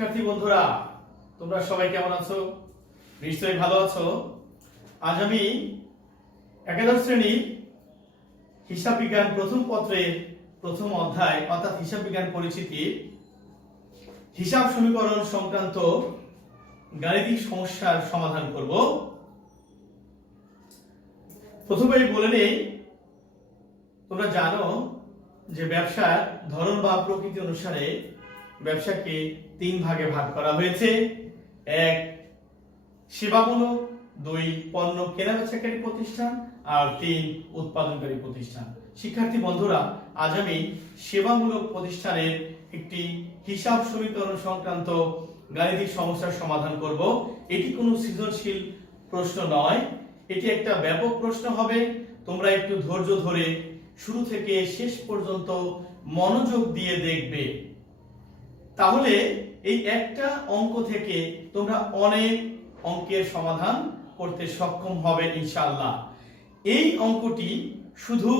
শিক্ষার্থী বন্ধুরা, তোমরা সবাই কেমন আছো? নিশ্চয়ই ভালো আছো। আজ আমি একাদশ শ্রেণীর হিসাব বিজ্ঞান প্রথম পত্রের প্রথম অধ্যায় অর্থাৎ হিসাব বিজ্ঞান পরিচিতির হিসাব সমীকরণ সংক্রান্ত গাণিতিক সমস্যার সমাধান করব। প্রথমেই বলে নেই, তোমরা জানো যে ব্যবসার ধরন বা প্রকৃতি অনুসারে ব্যবসাকে তিন ভাগে ভাগ করা হয়েছে। এক, সেবামূলক; দুই, পণ্য কেনাবেচাকারী প্রতিষ্ঠান; আর তিন, উৎপাদনকারী প্রতিষ্ঠান। শিক্ষার্থী বন্ধুরা, আজ আমি সেবামূলক প্রতিষ্ঠানের একটি হিসাব সমীকরণ সংক্রান্ত গাণিতিক সমস্যার সমাধান করব। এটি কোনো সৃজনশীল প্রশ্ন নয়, এটি একটা ব্যাপক প্রশ্ন হবে। তোমরা একটু ধৈর্য ধরে শুরু থেকে শেষ পর্যন্ত মনোযোগ দিয়ে দেখবে, তাহলে এই একটা অঙ্ক থেকে তোমরা অনেক অঙ্কের সমাধান করতে সক্ষম হবে ইনশাআল্লাহ। এই অঙ্কটি শুধু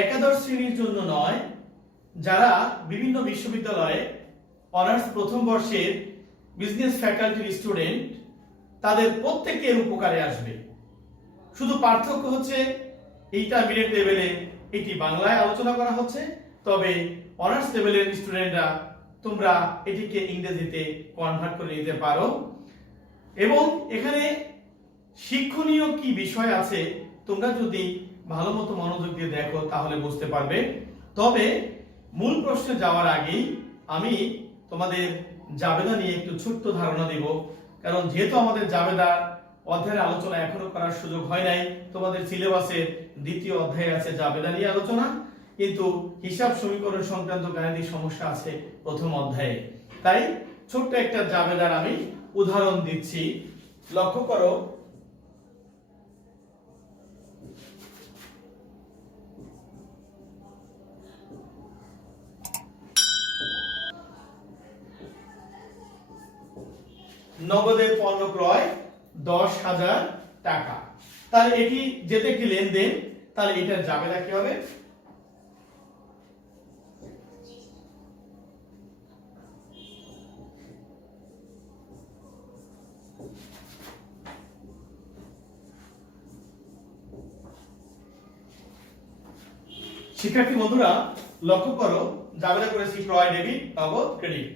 একাদশ শ্রেণীর জন্য নয়, যারা বিভিন্ন বিশ্ববিদ্যালয়ে অনার্স প্রথম বর্ষের বিজনেস ফ্যাকাল্টির স্টুডেন্ট, তাদের প্রত্যেকের উপকারে আসবে। শুধু পার্থক্য হচ্ছে ইন্টারমিডিয়েট লেভেলে এটি বাংলায় আলোচনা করা হচ্ছে, তবে অনার্স লেভেলের স্টুডেন্টরা তোমরা এটিকে ইংরেজিতে কনভার্ট করে নিতে পারো। এবং এখানে শিক্ষণীয় কি বিষয় আছে তোমরা যদি ভালো মতো মনোযোগ দিয়ে দেখো তাহলে বুঝতে পারবে। তবে মূল প্রশ্নে যাওয়ার আগেই আমি তোমাদের জাবেদা নিয়ে একটু ছোট্ট ধারণা দেব, কারণ যেহেতু আমাদের জাবেদা অধ্যায়ের আলোচনা এখনো করার সুযোগ হয় নাই। তোমাদের সিলেবাসের দ্বিতীয় অধ্যায়ে আছে জাবেদা নিয়ে আলোচনা, কিন্তু হিসাব সমীকরণ সংক্রান্ত গাণিতিক সমস্যা আছে প্রথম অধ্যায়ে। তাই ছোট্ট একটা জাবেদার আমি উদাহরণ দিচ্ছি, লক্ষ্য করো। নগদের পণ্য ক্রয় 10,000 টাকা, তাহলে এটি যেতে একটি লেনদেন, তাহলে এটার জাবেদা কি হবে? শিক্ষার্থী বন্ধুরা, লক্ষ্য করো, জাবেদা করেছি ক্রয় ডেবিট, নগদ ক্রেডিট।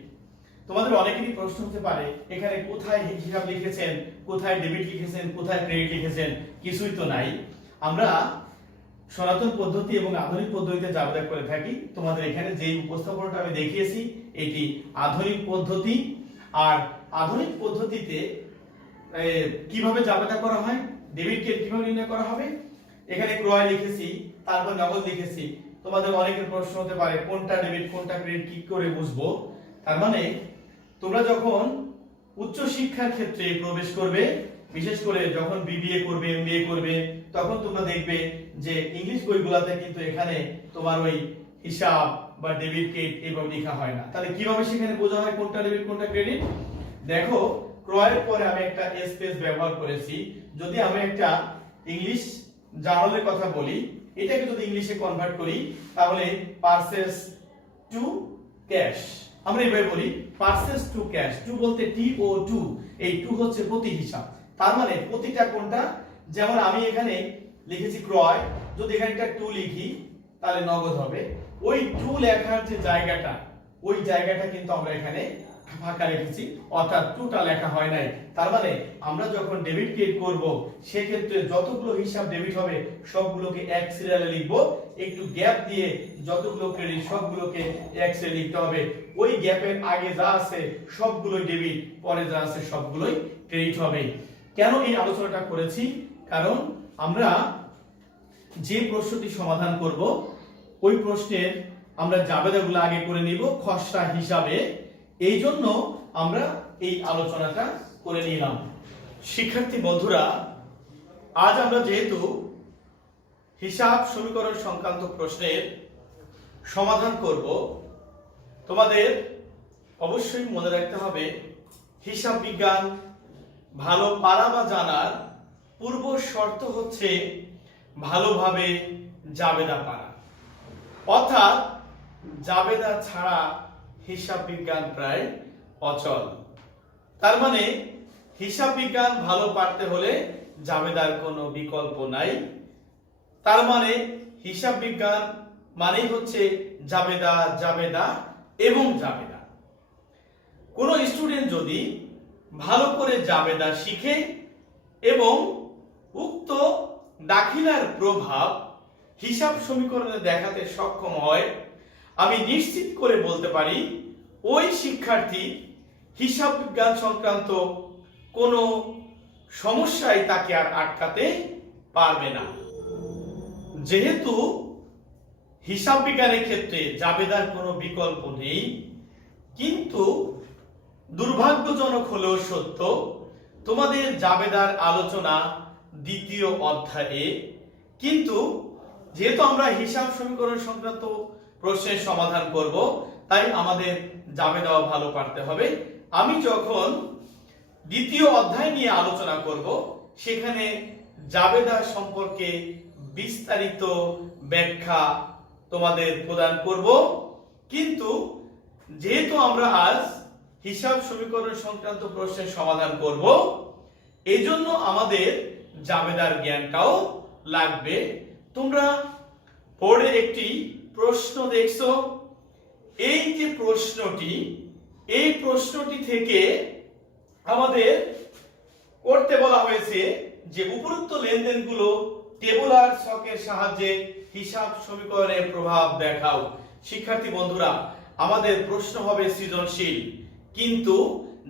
তোমাদের অনেকেরই প্রশ্ন হতে পারে, এখানে কোথায় হিসাব লিখেছেন, কোথায় ডেবিট লিখেছেন, কোথায় ক্রেডিট লিখেছেন? কিছুই তো নাই। আমরা সনাতন পদ্ধতি এবং আধুনিক পদ্ধতিতে জাবেদা করে থাকি। তোমাদের এখানে যে উপস্থাপনাটা আমি দেখিয়েছি এটি আধুনিক পদ্ধতি। আর আধুনিক পদ্ধতিতে কিভাবে জাবেদা করা হয়, ডেবিটকে কিভাবে নির্ণয় করা হবে, এখানে ক্রয় লিখেছি, তারপর নগদ লিখেছি। তোমাদের অনেকের প্রশ্ন হতে পারে কোনটা ডেবিট কোনটা ক্রেডিট কি করে বুঝবো? তার মানে তোমরা যখন উচ্চ শিক্ষার ক্ষেত্রে প্রবেশ করবে, বিশেষ করে যখন বিবিএ করবে, এমবিএ করবে, তখন তোমরা দেখবে যে ইংলিশ বইগুলোতে কিন্তু এখানে তোমার ওই হিসাব বা ডেবিট ক্রেডিট এভাবে লেখা হয় না। তাহলে কিভাবে সেখানে বোঝা হয় কোনটা ডেবিট কোনটা ক্রেডিট? দেখো, ক্রয়ের পরে আমি একটা স্পেস ব্যবহার করেছি। যদি আমি একটা ইংলিশ জার্নালের কথা বলি, এটাকে যদি ইংলিশে কনভার্ট করি তাহলে পারচেজ টু ক্যাশ, আমরা এইভাবে বলি পারচেজ টু ক্যাশ। টু বলতে TO2, এই টু হচ্ছে প্রতি হিসাব। তার মানে প্রতিটা কোনটা, যেমন আমি এখানে লিখেছি ক্রয়, যদি এখানে একটা টু লিখি তাহলে নগদ হবে। ওই টু লেখার যে জায়গাটা, ওই জায়গাটা কিন্তু আমরা এখানে ফাঁকা রেখেছি, অর্থাৎ টুটা লেখা হয় নাই। তার মানে আমরা যখন ডেবিট ক্রেডিট করব, সেক্ষেত্রে যতগুলো হিসাব ডেবিট হবে সবগুলোকে এক সিরিয়ালে লিখবো, একটু গ্যাপ দিয়ে যতগুলো ক্রেডিট সবগুলোকে এক সিরিয়ালে লিখতে হবে। ওই গ্যাপের আগে যা আছে সবগুলোই ডেবিট, পরে যা আছে সবগুলোই ক্রেডিট হবে। কেন এই আলোচনাটা করেছি? কারণ আমরা যে প্রশ্নটি সমাধান করব ওই প্রশ্নের আমরা জাবেদাগুলো আগে করে নিব খসড়া হিসাবে, এই জন্য আমরা এই আলোচনাটা করে নিলাম। শিক্ষার্থী বন্ধুরা, আজ আমরা যেহেতু হিসাব সমীকরণ সংক্রান্ত প্রশ্নের সমাধান করব, তোমাদের অবশ্যই মনে রাখতে হবে হিসাব বিজ্ঞান ভালো পারা বা জানার পূর্ব শর্ত হচ্ছে ভালোভাবে জাবেদা পারা। অর্থাৎ জাবেদা ছাড়া হিসাব বিজ্ঞান প্রায় অচল। তার মানে হিসাব বিজ্ঞান ভালো পারতে হলে জাবেদার কোনো বিকল্প নাই। তার মানে হিসাব বিজ্ঞান মানেই হচ্ছে জাবেদা, জাবেদা এবং জাবেদা। কোন স্টুডেন্ট যদি ভালো করে জাবেদা শিখে এবং উক্ত দাখিলার প্রভাব হিসাব সমীকরণে দেখাতে সক্ষম হয়, আমি নিশ্চিত করে বলতে পারি ওই শিক্ষার্থী হিসাব বিজ্ঞান সংক্রান্ত কোনো সমস্যায় তাকে আর আটকাতে পারবে না। যেহেতু হিসাব বিজ্ঞানের ক্ষেত্রে জাবেদার কোনো বিকল্প নেই, কিন্তু দুর্ভাগ্যজনক হলেও সত্য, তোমাদের জাবেদার আলোচনা দ্বিতীয় অধ্যায়ে, কিন্তু যেহেতু আমরা হিসাব সমীকরণ সংক্রান্ত প্রশ্নের সমাধান করব, তাই আমাদের জাবেদাও ভালো পারতে হবে। আমি যখন দ্বিতীয় অধ্যায় নিয়ে আলোচনা করব, সেখানে জাবেদা সম্পর্কে বিস্তারিত ব্যাখ্যা তোমাদের প্রদান করব। কিন্তু যেহেতু আমরা আজ হিসাব সমীকরণ সংক্রান্ত প্রশ্নের সমাধান করব, এজন্য আমাদের জাবেদার জ্ঞানটাও লাগবে। তোমরা বোর্ডে একটি প্রশ্ন দেখছো, এই যে প্রশ্নটি, এই প্রশ্নটি থেকে আমাদের করতে বলা হয়েছে যে উপরোক্ত লেনদেনগুলো টেবুলার ছকের সাহায্যে হিসাব সমীকরণের প্রভাব দেখাও। শিক্ষার্থী বন্ধুরা, আমাদের প্রশ্ন হবে সৃজনশীল, কিন্তু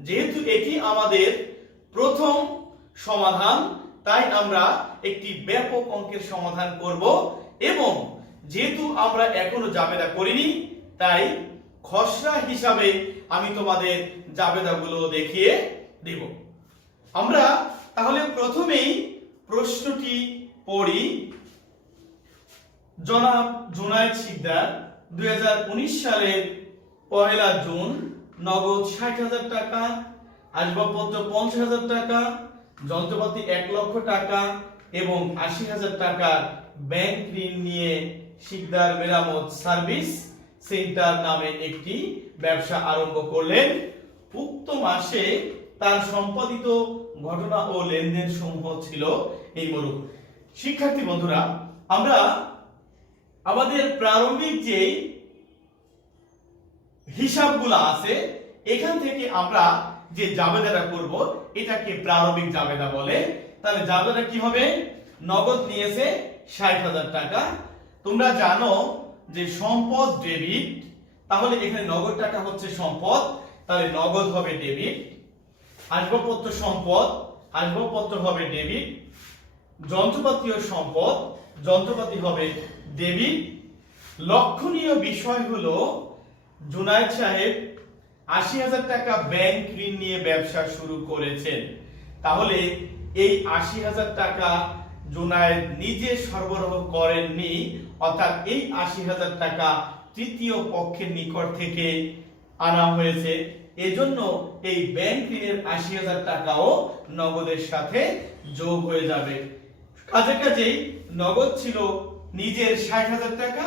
যেহেতু এটি আমাদের প্রথম সমাধান, তাই আমরা একটি ব্যাপক অঙ্কের সমাধান করব। এবং যেহেতু আমরা এখনো জাবেদা করিনি, তাই খসড়া হিসাবে আমি তোমাদের জাবেদাগুলো দেখিয়ে দেব। আমরা তাহলে প্রথমেই প্রশ্নটি পড়ি। জনাব জুনায়েদ শিকদার 2019 সালের 1 জুন নগদ 60,000 টাকা, আসবাবপত্র 50,000 টাকা, যন্ত্রপাতি 1 লক্ষ টাকা এবং 80,000 টাকা ব্যাংক ঋণ নিয়ে শিকদার মেরামত সার্ভিস সেন্টার নামে একটি ব্যবসা আরম্ভ করলেন। উক্ত মাসে তার সম্পাদিত ঘটনা ও লেনদেন সমূহ ছিল এইরূপ। শিক্ষার্থী বন্ধুরা, আমরা আমাদের প্রারম্ভিক যে হিসাবগুলো আছে, এখান থেকে আমরা যে জাবেদাটা করব, এটাকে প্রারম্ভিক জাবেদা বলে। তাহলে জাবেদা কি হবে? নগদ নিয়েছে 60,000 টাকা। তোমরা জানো যে সম্পদ ডেবিট, তাহলে এখানে নগদ টাকা হচ্ছে সম্পদ, তাহলে নগদ হবে ডেবিট। আসবাবপত্র সম্পদ, আসবাবপত্র হবে ডেবিট। যন্ত্রপাতিও সম্পদ, যন্ত্রপাতি হবে ডেবিট। লক্ষণীয় বিষয় হলো জুনায়েদ সাহেব 80,000 টাকা ব্যাংক ঋণ নিয়ে ব্যবসা শুরু করেছেন। তাহলে এই 80,000 টাকা জুনায়েদ নিজে সরবরাহ করেননি, অর্থাৎ এই 80,000 টাকা তৃতীয় পক্ষের নিকট থেকে আনা হয়েছে। এজন্য এই ব্যাংক ঋণের 80,000 টাকাও নগদের সাথে যোগ হয়ে যাবে। কাছাকাছি নগদ ছিল নিজের 60,000 টাকা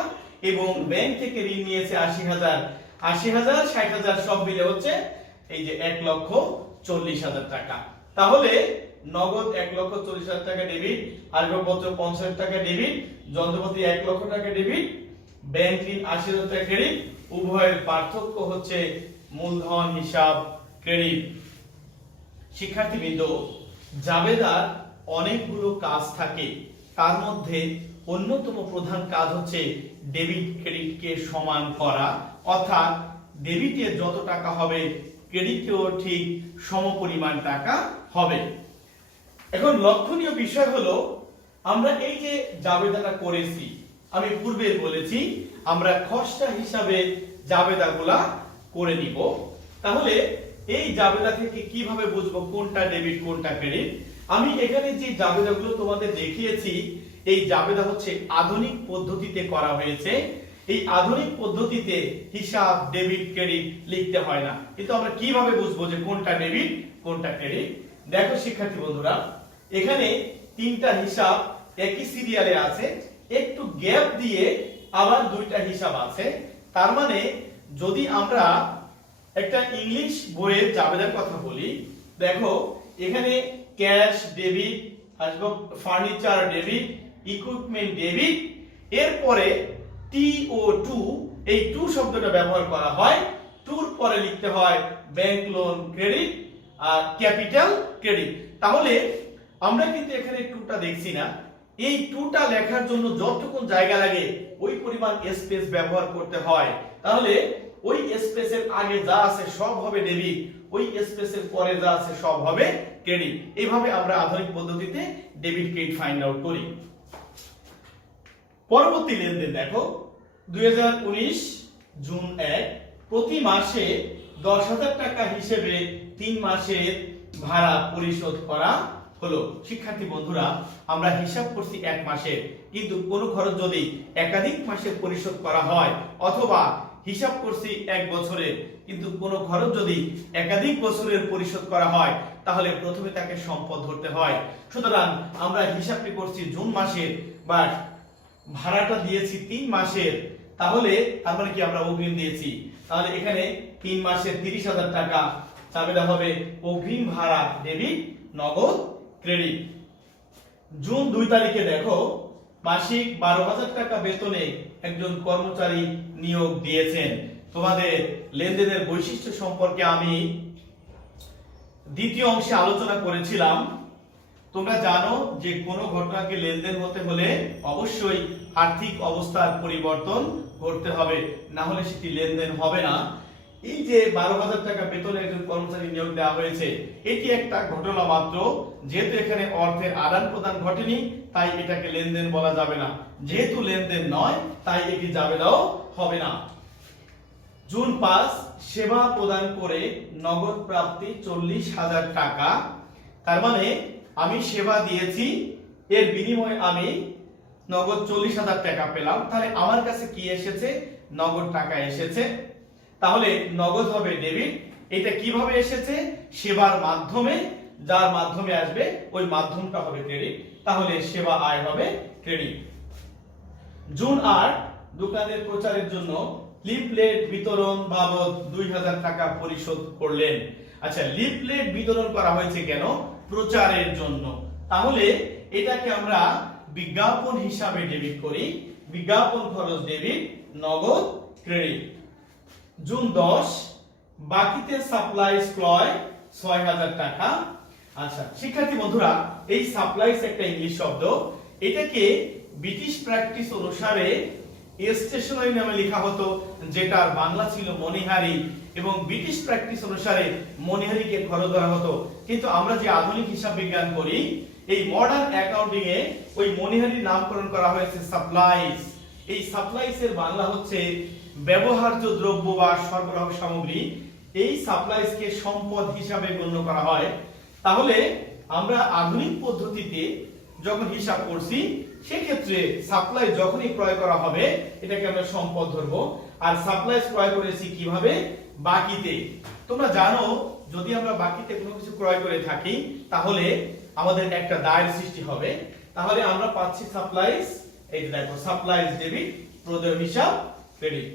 এবং ব্যাংক থেকে ঋণ নিয়েছে 80,000। 80,000 60,000 সব মিলে হচ্ছে এই যে 1,40,000 টাকা। তাহলে নগদ 1,40,000 টাকা ডেবিট, আসবাবপত্র 50,000 টাকা ডেবিট, যন্ত্রপাতি 1 লক্ষ টাকা ডেবিট, ব্যাংক ঋণ 80,000 টাকা ক্রেডিট। উভয়ের পার্থক্য হচ্ছে মূলধন হিসাব ক্রেডিট। শিক্ষার্থীবৃন্দ, জাবেদার অনেকগুলো কাজ থাকে, তার মধ্যে অন্যতম প্রধান কাজ হচ্ছে ডেবিট ক্রেডিটকে সমান করা, অর্থাৎ ডেবিটে যত টাকা হবে ক্রেডিটেও ঠিক সমপরিমাণ টাকা হবে। এখন লক্ষণীয় বিষয় হলো, আমরা এই যে জাবেদাটা করেছি, আমি পূর্বে বলেছি আমরা খসড়া হিসাবে জাবেদাগুলা করে নিব। তাহলে এই জাবেদা থেকে কিভাবে বুঝবো কোনটা ডেবিট কোনটা ক্রেডিট? আমি এখানে যে জাবেদাগুলো তোমাদের দেখিয়েছি, এই জাবেদা হচ্ছে আধুনিক পদ্ধতিতে করা হয়েছে। এই আধুনিক পদ্ধতিতে হিসাব ডেবিট ক্রেডিট লিখতে হয় না। কিন্তু আমরা কিভাবে বুঝবো যে কোনটা ডেবিট কোনটা ক্রেডিট? দেখো শিক্ষার্থী বন্ধুরা, এখানে তিনটা হিসাব একই সিরিয়ালে আছে, একটু গ্যাপ দিয়ে আবার দুইটা হিসাব আছে। তার মানে যদি আমরা একটা ইংলিশ বইয়ের জাবেদার কথা বলি। দেখো এখানে ক্যাশ ডেবিট আসবে, ফার্নিচার ডেবিট, ইকুইপমেন্ট ডেবিট, এরপরে TO2 এই টু শব্দটা ব্যবহার করা হয়। টুর পরে লিখতে হয় ব্যাংক লোন ক্রেডিট আর ক্যাপিটাল ক্রেডিট। তাহলে আমরা কিন্তু এখানে টুটা দেখছি না, এই টুটা লেখার জন্য যতটুকু জায়গা লাগে ওই পরিমাণ স্পেস ব্যবহার করতে হয়। তাহলে ওই স্পেসের আগে যা আছে সব হবে ডেবিট, ওই স্পেসের পরে যা আছে সব হবে ক্রেডিট। এইভাবে আমরা আধুনিক পদ্ধতিতে ডেবিট ক্রেডিট ফাইন্ড আউট করি। পরবর্তী লেনদেন দেখো 2019 জুন 1 প্রতি মাসে 10,000 টাকা হিসেবে 3 মাসের ভাড়া পরিশোধ করা হলো। শিক্ষার্থী বন্ধুরা, আমরা হিসাব করছি 1 মাসের, কিন্তু কোন খরচ যদি একাধিক মাসে পরিশোধ করা হয়, অথবা হিসাব করছি 1 বছরের, কিন্তু কোন খরচ যদি একাধিক বছরের পরিশোধ করা হয়, তাহলে প্রথমে তাকে সম্পদ ধরতে হয়। সুতরাং আমরা হিসাবটি করছি জুন মাসের, বা ভাড়াটা দিয়েছি 3 মাসের, তাহলে তার মানে কি আমরা অগ্রিম দিয়েছি, তাহলে এখানে 3 মাসের 30,000 টাকা চাবেদা হবে অগ্রিম ভাড়া ডেবিট, নগদ ক্রেডিট। জুন 2 তারিখে দেখো মাসিক 12,000 টাকা বেতনে একজন কর্মচারী নিয়োগ দিয়েছেন। তোমাদের লেনদেনের বৈশিষ্ট্য সম্পর্কে আমি দ্বিতীয় অংশে আলোচনা করেছিলাম। তোমরা জানো যে কোনো ঘটনাকে লেনদেন হতে হলে অবশ্যই আর্থিক অবস্থার পরিবর্তন ঘটতে হবে, না হলে সেটি লেনদেন হবে না। এই যে 12,000 টাকা বেতনে একজন কর্মচারী নিয়োগ দেওয়া হয়েছে, এটি একটা ঘটনা মাত্র। যেহেতু এখানে অর্থের আদান প্রদান ঘটেনি, তাই এটাকে লেনদেন বলা যাবে না। যেহেতু লেনদেন নয়, তাই এটি জাবেদাও হবে না। জুন 5 সেবা প্রদান করে নগদ প্রাপ্তি 40,000 টাকা। তার মানে আমি সেবা দিয়েছি, এর বিনিময়ে আমি নগদ 40,000 টাকা পেলাম। তাহলে আমার কাছে কি এসেছে? নগদ টাকা এসেছে। তাহলে নগদ হবে ডেবিট। এটা কিভাবে এসেছে? সেবার মাধ্যমে, যার মাধ্যমে আসবে ওই মাধ্যমটা হবে ক্রেডিট। তাহলে সেবা আয় হবে ক্রেডিট। জুন 8 দোকানের প্রচারের জন্য লিফলেট বিতরণ বাবদ 2,000 টাকা পরিশোধ করলেন। আচ্ছা, লিফলেট বিতরণ করা হয়েছে কেন? প্রচারের জন্য। তাহলে এটাকে আমরা বিজ্ঞাপন হিসাবে ডেবিট করি। বিজ্ঞাপন খরচ ডেবিট, নগদ ক্রেডিট। জুন 10 বাকিতে সাপ্লাইস ক্রয় 6,000 টাকা। আচ্ছা শিক্ষার্থী বন্ধুরা, এই সাপ্লাইস একটা ইংলিশ শব্দ। এটাকে ব্রিটিশ প্র্যাকটিস অনুসারে স্টেশনারি নামে লেখা হতো, যেটার বাংলা ছিল মনিহারি, এবং ব্রিটিশ প্র্যাকটিস অনুসারে মনিহারিকে খরচ ধরা হতো। কিন্তু আমরা যে আধুনিক হিসাব বিজ্ঞান করি, এই মডার্ন অ্যাকাউন্টিং এ ওই মনিহারির নামকরণ করা হয়েছে সাপ্লাইস। এই সাপ্লাইস এর বাংলা হচ্ছে ব্যবহার্য দ্রব্য বা সরবরাহ সামগ্রী। এই সাপ্লাইসকে সম্পদ হিসাবে গণ্য করা হয়। তাহলে আমরা আধুনিক পদ্ধতিতে যখন হিসাব করছি, সেক্ষেত্রে সাপ্লাই যখনই ক্রয় করা হবে, এটাকে আমরা সম্পদ ধরবো। আর সাপ্লাইস ক্রয় করেছি কিভাবে? বাকিতে। তোমরা জানো, যদি আমরা বাকিতে কোনো কিছু ক্রয় করে থাকি, তাহলে আমাদের একটা দায়ের সৃষ্টি হবে। তাহলে আমরা পাচ্ছি সাপ্লাইস, এই যে দেখো সাপ্লাইস ডেবিট, প্রদেয় হিসাব ক্রেডিট।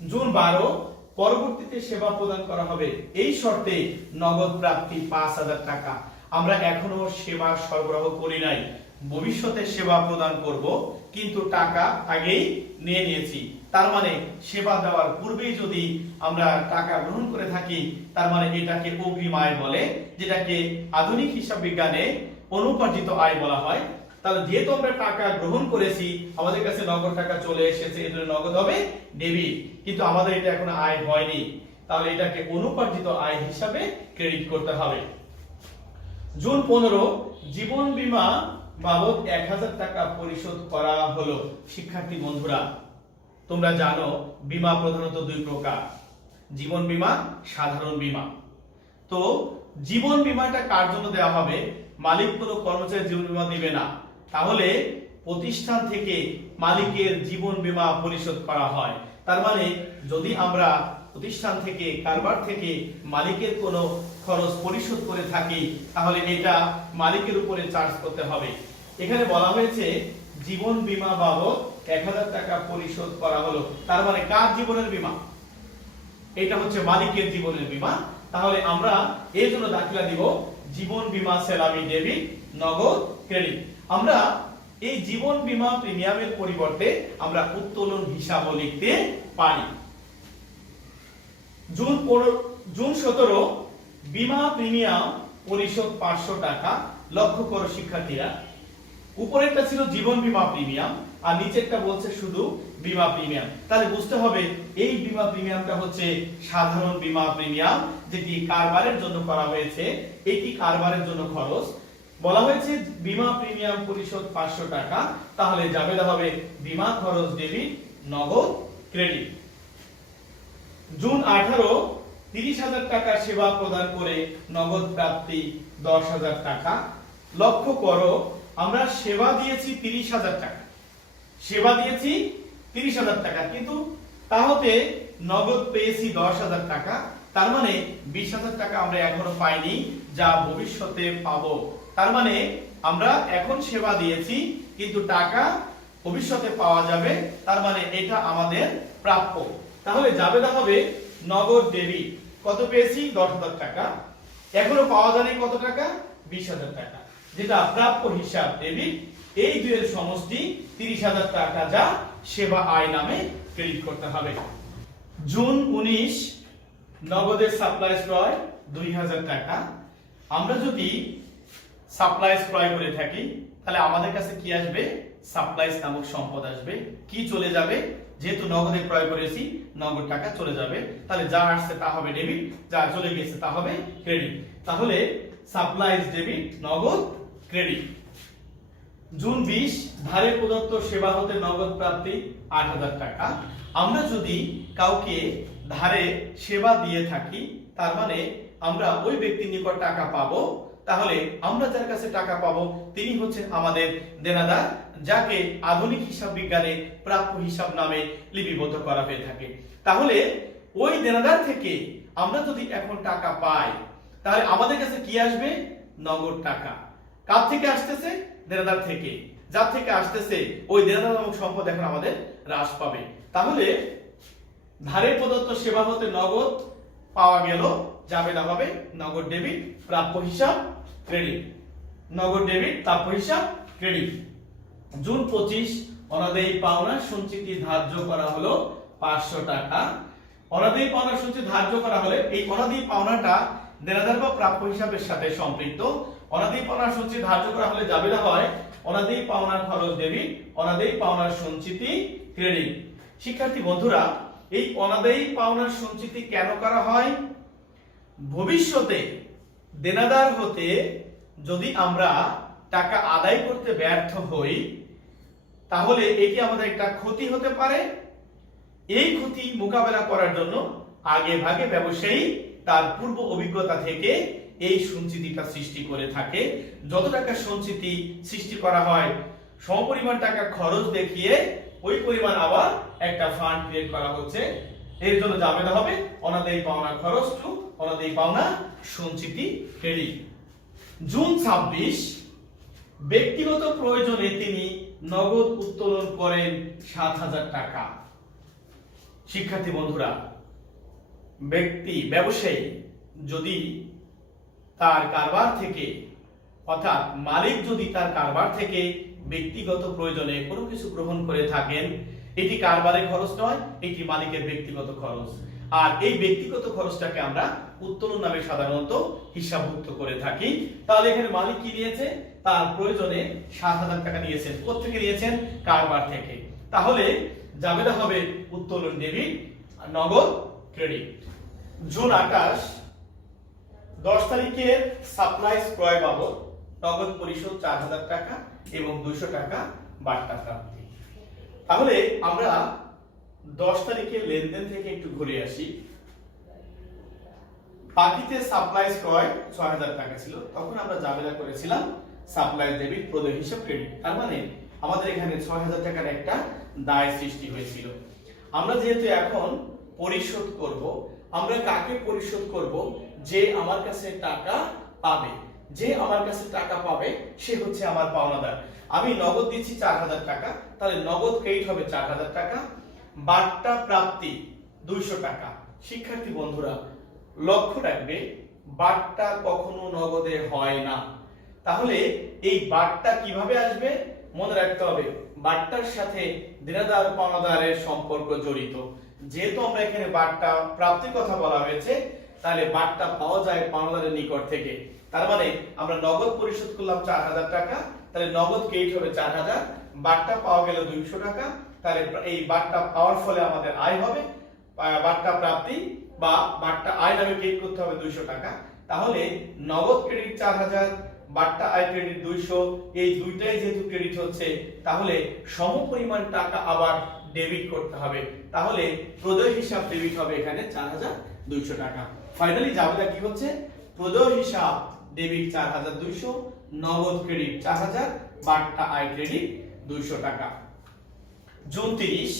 জুন 12 পরবর্তীতে সেবা প্রদান করা হবে, এই শর্তে নগদ প্রাপ্তি 5,000 টাকা। আমরা এখনো সেবা সরবরাহ করি নাই, ভবিষ্যতে সেবা প্রদান করব, কিন্তু টাকা আগেই নিয়ে নিয়েছি। তার মানে সেবা দেওয়ার পূর্বেই যদি আমরা টাকা গ্রহণ করে থাকি, তার মানে এটাকে অগ্রিম আয় বলে, যেটাকে আধুনিক হিসাব বিজ্ঞানে অনুপার্জিত আয় বলা হয়। তাহলে যেহেতু আমরা টাকা গ্রহণ করেছি, আমাদের কাছে নগদ টাকা চলে এসেছে, এর জন্য নগদ হবে ডেবিট, কিন্তু আমাদের এটা এখন আয় হয়নি, তাহলে এটাকে অনুপার্জিত আয় হিসাবে ক্রেডিট করতে হবে। জুন 15 জীবন বীমা বাবদ 1,000 টাকা পরিশোধ করা হলো। শিক্ষার্থী বন্ধুরা, তোমরা জানো বীমা প্রধানত দুই প্রকার, জীবন বীমা, সাধারণ বীমা। তো জীবন বীমাটা কার জন্য দেওয়া হবে? মালিক কোনো কর্মচারীর জীবন বীমা দিবে না, তাহলে প্রতিষ্ঠান থেকে মালিকের জীবন বীমা পরিশোধ করা হয়। তার মানে যদি আমরা প্রতিষ্ঠান থেকে, কারবার থেকে মালিকের কোনো খরচ পরিশোধ করে থাকি, তাহলে এটা মালিকের উপরে চার্জ করতে হবে। এখানে বলা হয়েছে জীবন বীমা বাবদ 1,000 টাকা পরিশোধ করা হলো। তার মানে কার জীবনের বীমা? এটা হচ্ছে মালিকের জীবনের বীমা। তাহলে আমরা এর জন্য দাখিলা দিব জীবন বীমা সেলামি ডেবিট নগদ ক্রেডিট। আমরা এই জীবন বীমা প্রিমিয়ামের পরিবর্তে আমরা উত্তোলন হিসাবও লিখতে পারি। জুন 17 বীমা প্রিমিয়াম পরিশোধ 500 টাকা। লক্ষ্য করো শিক্ষার্থীরা, উপরেরটা ছিল জীবন বীমা প্রিমিয়াম আর নিচেরটা বলছে শুধু বীমা প্রিমিয়াম। তাহলে বুঝতে হবে এই বীমা প্রিমিয়ামটা হচ্ছে সাধারণ বীমা প্রিমিয়াম, যেটি কারবারের জন্য করা হয়েছে। এটি কারবারের জন্য খরচ। বলা হয়েছে বীমা প্রিমিয়াম পরিশোধ 500 টাকা, তাহলে জাবেদা হবে বীমা খরচ ডেবিট নগদ ক্রেডিট। জুন 18 30,000 টাকা সেবা প্রদান করে নগদ প্রাপ্তি 10,000 টাকা। লক্ষ্য করো আমরা সেবা দিয়েছি 30,000 টাকা, সেবা দিয়েছি 30,000 টাকা, কিন্তু তাহতে নগদ পেয়েছি 10,000 টাকা। তার মানে 20,000 টাকা আমরা এখনো পাইনি, যা ভবিষ্যতে পাবো। তার মানে আমরা এখন সেবা দিয়েছি কিন্তু টাকা ভবিষ্যতে পাওয়া যাবে, তার মানে এটা আমাদের প্রাপ্য। তাহলে জাবেদা হবে নগদ ডেবিট। কত পেয়েছি? 10,000 টাকা। এখনো পাওয়া যায়নি কত টাকা? 20,000 টাকা, যেটা প্রাপ্য হিসাব ডেবিট। এই দুইয়ের সমষ্টি 30,000 টাকা, যা সেবা আয় নামে ক্রেডিট করতে হবে। জুন 19 নগদের সাপ্লাইজ ক্রয় 2,000 টাকা। আমরা যদি সাপ্লাইজ ক্রয় করে থাকি তাহলে আমাদের কাছে কি আসবে? সাপ্লাইজ নামক সম্পদ আসবে। কি চলে যাবে? যেহেতু নগদে ক্রয় করেছি নগদ টাকা চলে যাবে, তাহলে যা আসছে তা হবে ডেবিট, যা চলে গেছে তা হবে ক্রেডিট। তাহলে সাপ্লাইজ ডেবিট নগদ ক্রেডিট। জুন 20 ধারে প্রদত্ত সেবা হতে নগদ প্রাপ্তি 8,000 টাকা। আমরা যদি কাউকে ধারে সেবা দিয়ে থাকি তার মানে আমরা ওই ব্যক্তির নিকট টাকা পাবো। তাহলে আমরা যার কাছে টাকা পাবো তিনি হচ্ছেন আমাদের দেনাদার, যাকে আধুনিক হিসাব বিজ্ঞানে প্রাপ্য হিসাব নামে লিপিবদ্ধ করা হয়ে থাকে। তাহলে ওই দেনাদার থেকে আমরা যদি এখন টাকা পাই তাহলে আমাদের কাছে কি আসবে? নগদ টাকা। কার থেকে আসতেছে? দেনাদার থেকে। যার থেকে আসতেছে ওই দেনাদার নামক সম্পদ এখন আমাদের হ্রাস পাবে। তাহলে ধারে প্রদত্ত সেবা হতে নগদ পাওয়া গেল, জাবেদা হবে নগদ ডেবিট প্রাপ্য হিসাব ক্রেডিট। নগদ ডেবিট প্রাপ্য হিসাব ক্রেডিট। জুন 25 অনাদায়ী পাওনা সঞ্চিতি ধার্য করা হলো 500 টাকা। অনাদায়ী পাওনা সঞ্চিতি ধার্য করা হলে এই অনাদায়ী পাওনাটা দেনাদার বা প্রাপ্য হিসাবের সাথে সম্পৃক্ত। অনাদায়ী পাওনা সঞ্চিতি ধার্য করা হলে জাবেদা হয় অনাদায়ী পাওনার খরচ ডেবিট, অনাদায়ী পাওনার সঞ্চিতি ক্রেডিট। শিক্ষার্থী বন্ধুরা, এই অনাদায়ী পাওনার সঞ্চিতি কেন করা হয়? ভবিষ্যতে দেনাদার হতে যদি আমরা টাকা আদায় করতে ব্যর্থ হই তাহলে এটি আমাদের একটা ক্ষতি হতে পারে। এই ক্ষতি মোকাবেলা করার জন্য আগে ভাগে ব্যবসায়ী তার পূর্ব অভিজ্ঞতা থেকে এই সঞ্চিতিটা সৃষ্টি করে থাকে। যত টাকা সঞ্চিতি সৃষ্টি করা হয় সমপরিমাণ টাকা খরচ দেখিয়ে ওই পরিমাণ আবার একটা ফান্ড ক্রিয়েট করা হচ্ছে। এর জন্য জাবেদা হবে অনাদায়ী পাওনা খরচ টু অনাদায়ী পাওনা সঞ্চিতি ক্রেডিট। জুন 26 ব্যক্তিগত প্রয়োজনে তিনি নগদ উত্তোলন করেন 7,000 টাকা। শিক্ষার্থী বন্ধুরা, ব্যবসায়ী যদি তার কারবার থেকে অর্থাৎ মালিক যদি তার কারবার থেকে ব্যক্তিগত প্রয়োজনে কোনো কিছু গ্রহণ করে থাকেন, এটি কারবারের খরচ নয়, এটি মালিকের ব্যক্তিগত খরচ। আর এই ব্যক্তিগত খরচটাকে আমরা উত্তোলন নামে সাধারণত হিসাবভুক্ত করে থাকি। তাহলে এখানে মালিক কি নিয়েছে? তার প্রয়োজনে 7,000 টাকা নিয়েছেন। কোত্থেকে নিয়েছেন? কারবার থেকে। তাহলে জাবেদা হবে উত্তোলন ডেবিট নগদ ক্রেডিট। জুন 28 10 তারিখের সাপ্লাইজ ক্রয় বাবদ নগদ পরিশোধ 4,000 টাকা এবং 200 টাকা বার্তা প্রাপ্তি। তাহলে আমরা 10 তারিখের লেনদেন থেকে একটু ঘুরে আসি। বাকিতে সাপ্লাইজ ক্রয় 6,000 টাকা ছিল, তখন আমরা জাবেদা করেছিলাম সাপ্লাইজ ডেবিট প্রদেয় হিসাব ক্রেডিট। তার মানে আমাদের এখানে 6,000 টাকার একটা দায় সৃষ্টি হয়েছিল। আমরা যেহেতু এখন পরিশোধ করব, আমরা কাকে পরিশোধ করব? যে আমার কাছে টাকা পাবে। যে আমার কাছে টাকা পাবে সে হচ্ছে আমার পাওনাদার। আমি নগদ দিচ্ছি 4,000 টাকা, তাহলে নগদ ক্রেডিট হবে 4,000 টাকা। বার্তা প্রাপ্তি 200 টাকা। শিক্ষার্থী বন্ধুরা লক্ষ্য রাখবে বারটা কখনো নগদে হয় না। তাহলে এই বারটা কিভাবে আসবে মনে রাখতে হবে, বারটার সাথে দেনাদার পাওনাদারের সম্পর্ক জড়িত। যেহেতু আমরা এখানে বারটা প্রাপ্তির কথা বলা হয়েছে, তাহলে বারটা পাওয়া যায় পাওনাদারের নিকট থেকে। তার মানে আমরা নগদ পরিশোধ করলাম 4000 টাকা, তাহলে নগদ ক্রেডিট হবে 4000, বারটা পাওয়া গেল 200 টাকা, তাহলে এই বারটা পাওয়ার ফলে আমাদের আয় হবে, বারটা প্রাপ্তি বা বারটা আয় নামে ক্রেডিট করতে হবে 200 টাকা। তাহলে নগদ ক্রেডিট 4000, বারটা আয় ক্রেডিট 200, এই দুইটাই যেহেতু ক্রেডিট হচ্ছে, তাহলে সমপরিমাণ টাকা আবার ডেবিট করতে হবে। তাহলে প্রদেয় হিসাব ডেবিট হবে এখানে 4200 টাকা। ফাইনালি জাবেদা কি হচ্ছে, প্রদেয় হিসাব ডেবিট 4200, নগদ ক্রেডিট 4000, বারটা আয় ক্রেডিট 200 টাকা। জুন 30।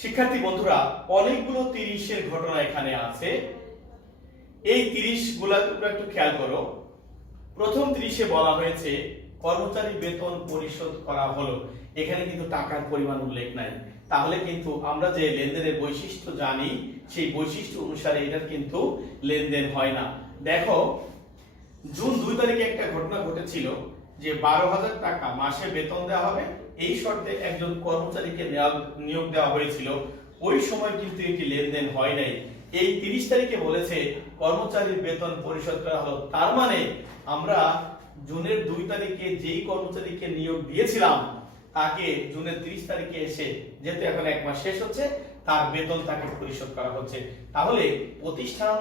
শিক্ষার্থী বন্ধুরা অনেকগুলো 30 এর ঘটনা এখানে আছে। এই 30 গুলা তোমরা একটু খেয়াল করো। প্রথম 30 এ বলা হয়েছে কর্মচারী বেতন পরিশোধ করা হলো, এখানে কিন্তু টাকার পরিমাণ উল্লেখ নাই। তাহলে কিন্তু আমরা যে লেনদেনের বৈশিষ্ট্য জানি সেই বৈশিষ্ট্য অনুসারে এটার কিন্তু লেনদেন হয় না। দেখো জুন 2 তারিখে একটা ঘটনা ঘটেছিল যে 12,000 টাকা মাসে বেতন দেওয়া হবে, এই শর্তে একজন কর্মচারীকে নিয়োগ দেওয়া হয়েছিল। ওই সময় কিন্তু এটি লেনদেন হয় নাই। এই 30 তারিখে বলেছে কর্মচারীর বেতন পরিশোধ করা হলো। তার মানে আমরা জুনের 2 তারিখে যেই কর্মচারীকে নিয়োগ দিয়েছিলাম তাকে জুনের 30 তারিখে এসে, যেহেতু এখন এক মাস শেষ হচ্ছে, তার বেতন তাকে পরিশোধ করা হচ্ছে। তাহলে প্রতিষ্ঠান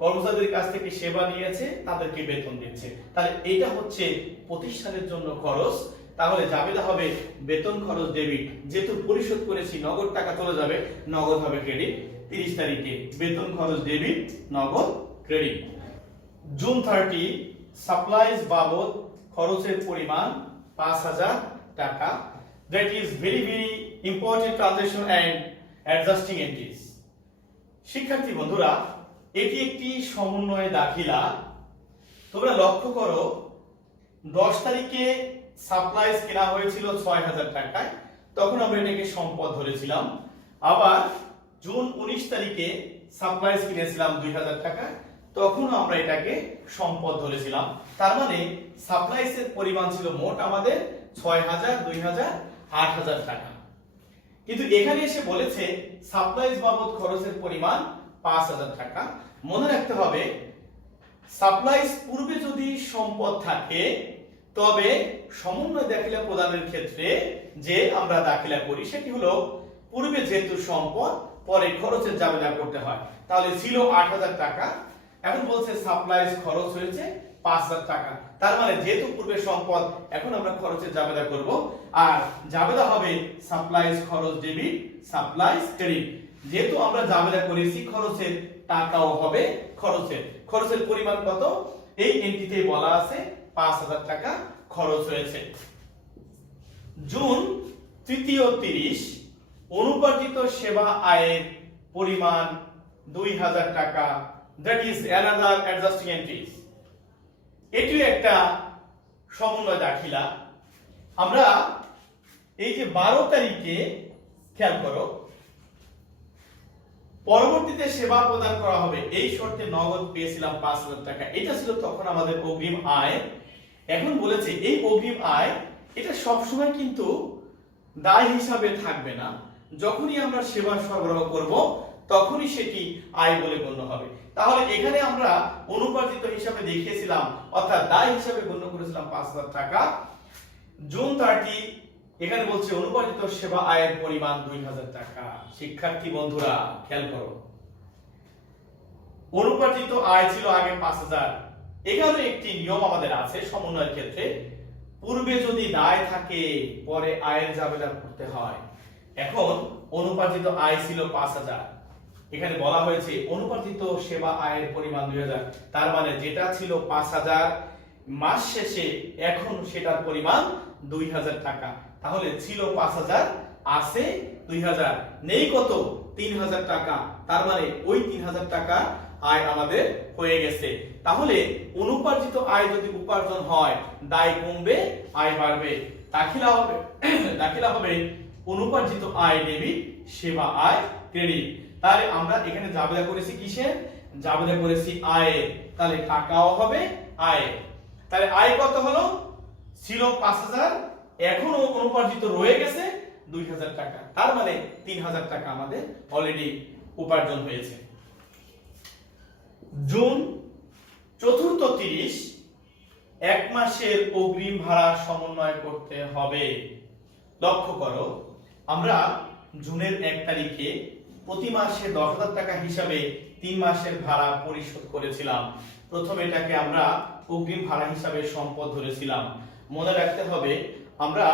কর্মচারীদের কাছ থেকে সেবা নিয়েছে, তাদেরকে বেতন দিচ্ছে। তাহলে এটা হচ্ছে প্রতিষ্ঠানের জন্য খরচ। তাহলে জাবেদা হবে বেতন খরচ ডেবিট, যেহেতু পরিশোধ করেছি নগদ টাকা চলে যাবে, নগদ হবে ক্রেডিট। 30 তারিখে বেতন খরচ ডেবিট, নগদ ক্রেডিট। জুন 30 সাপ্লাইজ বাবদ খরচের পরিমাণ 5000 টাকা। That is very very important transaction and adjusting entries. শিক্ষার্থী বন্ধুরা এটি একটি সমন্বয় দাখিলা। তোমরা লক্ষ্য করো 10 তারিখে সাপ্লাইজ কেনা হয়েছিল 6000 টাকায়, তখন আমরা এটাকে সম্পদ ধরেছিলাম। আবার জুন 19 তারিখে সাপ্লাইজ কিনেছিলাম 2000 টাকায়, তখন আমরা এটাকে সম্পদ ধরেছিলাম। তার মানে সাপ্লাইজের পরিমাণ ছিল মোট আমাদের 6000, 2000, 8000 টাকা। কিন্তু এখানে এসে বলেছে সাপ্লাইজ বাবদ খরচের পরিমাণ 5000 টাকা। মনে রাখতে হবে সাপ্লাইজ পূর্বে যদি সম্পদ থাকে তবে সমন্বয় দাখিলা প্রদানের ক্ষেত্রে যে আমরা দাখিলা করি সেটি হলো পূর্বে যেহেতু সম্পদ পরে খরচের জাবেদা করতে হয়। তাহলে ছিল 8000 টাকা, এখন বলছে সাপ্লাইজ খরচ হয়েছে 5000 টাকা। তার মানে যেহেতু পূর্বে সম্পদ, এখন আমরা খরচের জাবেদা করব। আর জাবেদা হবে সাপ্লাইজ খরচ ডেবিট, সাপ্লাইজ ক্রেডিট। যেহেতু আমরা জাবেদা করেছি খরচের, টাকাও হবে খরচের। খরচের পরিমাণ কত এই এন্ট্রিতে বলা আছে 5000 টাকা খরচ হয়েছে। জুন 30 অনুপার্জিত সেবা আয়ের পরিমাণ 2000 টাকা। That is another adjusting entries. এটি একটা সমন্বয় দাখিলা। আমরা এই যে 12 তারিখে খেয়াল করো, পরবর্তীতে সেবা প্রদান করা হবে এই শর্তে নগদ পেয়েছিলাম 5000 টাকা। এটা ছিল তখন আমাদের অগ্রিম আয়। এখন বলেছে এই অগ্রিম আয় এটা সবসময় কিন্তু দায় হিসাবে থাকবে না, যখনই আমরা সেবা সরবরাহ করব তখনই সেটি আয় বলে গণ্য হবে। তাহলে এখানে আমরা অনুপার্জিত হিসাবে দেখিয়েছিলাম, অর্থাৎ দায় হিসাবে গণ্য করেছিলাম 5000 টাকা। জুন 30 এখানে বলছে অনুপার্জিত সেবা আয়ের পরিমাণ 2000 টাকা। শিক্ষার্থী বন্ধুরা খেয়াল করো, অনুপার্জিত আয় ছিল আগে 5000। এখানে একটি নিয়ম আমাদের আছে সমন্বয়ের ক্ষেত্রে, পূর্বে যদি দায় থাকে পরে আয়ের জাবেদা করতে হয়। এখন অনুপার্জিত আয় ছিল 5000, এখানে বলা হয়েছে অনুপার্জিত সেবা আয়ের পরিমাণ 2000। তার মানে যেটা ছিল 5000 মাস শেষে এখন সেটার পরিমাণ 2000 টাকা। তাহলে ছিল 5000, আছে 2000, নেই কত 3000 টাকা। তার মানে ওই 3000 টাকা আয় আমাদের হয়ে গেছে। তাহলে অনুপার্জিত আয় যদি উপার্জন হয় দায় কমবে, আয় বাড়বে। দাখিলা হবে অনুপার্জিত আয় ডেবিট, সেবা আয় ক্রেডিট। তাহলে আমরা এখানে জাবেদা করেছি কিসে? জাবেদা করেছি আয়। তাহলে টাকাও হবে আয়। তাহলে আয় কত হলো? ছিল 5000, এখনো অনুপার্জিত রয়ে গেছে 2000 টাকা। তার মানে 3000 টাকা আমাদের অলরেডি উপার্জন হয়েছে। জুন চতুর্থ 30 এক মাসের অগ্রিম ভাড়া সমন্বয় করতে হবে। লক্ষ্য করো, আমরা জুনের 1 তারিখে প্রতি মাসে 10,000 টাকা হিসাবে 3 মাসের ভাড়া পরিশোধ করেছিলাম। প্রথম এটাকে আমরা অগ্রিম ভাড়া হিসাবে সম্পদ ধরেছিলাম। মনে রাখতে হবে, আমরা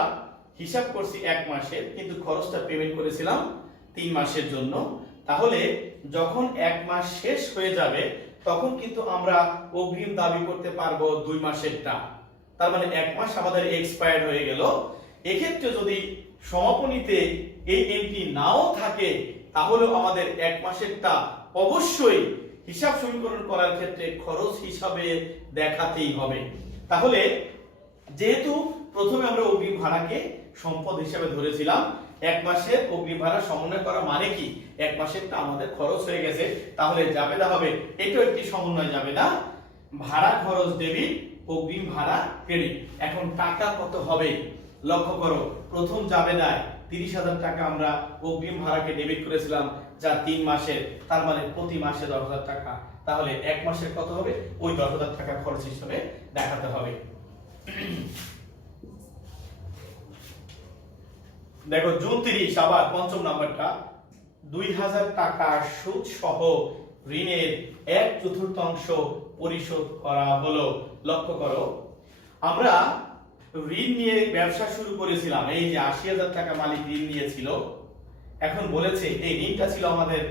হিসাব করছি 1 মাসের, কিন্তু খরচটা পেমেন্ট করেছিলাম 3 মাসের জন্য। তাহলে যখন 1 মাস শেষ হয়ে যাবে তখন কিন্তু আমরা অগ্রিম দাবি করতে পারবো 2 মাসেরটা। তার মানে 1 মাস আমাদের এক্সপায়ার্ড হয়ে গেল। এক্ষেত্রে যদি সমাপনীতে এই এন্ট্রি নাও থাকে তাহলেও আমাদের 1 মাসেরটা অবশ্যই হিসাব সমীকরণ করার ক্ষেত্রে খরচ হিসাবে দেখাতেই হবে। তাহলে যেহেতু প্রথমে আমরা অগ্রিম ভাড়াকে সম্পদ হিসাবে ধরেছিলাম, 1 মাসের অগ্রিম ভাড়া সমন্বয় করা মানে কি? 1 মাসেরটা আমাদের খরচ হয়ে গেছে, তাহলে জাবেদা হবে, এটাও একটি সমন্বয় জাবেদা, ভাড়া খরচ ডেবিট, অগ্রিম ভাড়া ক্রেডিট। এখন টাকা কত হবে? লক্ষ্য করো, প্রথম জাবেদায় 30,000 টাকা আমরা অগ্রিম ভাড়াকে ডেবিট করেছিলাম, যা 3 মাসের, তার মানে প্রতি মাসে 10,000 টাকা। তাহলে 1 মাসের কত হবে? ওই 10,000 টাকা খরচ হিসেবে দেখাতে হবে। দেখো জুন 30 আবার পঞ্চম নাম্বারটা, 2000 টাকা সুদ সহ ঋণের 1/4 পরিশোধ করা হলো। লক্ষ্য করো, আমরা ঋণ নিয়ে ব্যবসা শুরু করেছিলাম। এই যে 80,000 টাকা মালিক ঋণ নিয়েছিল, এখন বলেছে এই ঋণটা ছিল আমাদের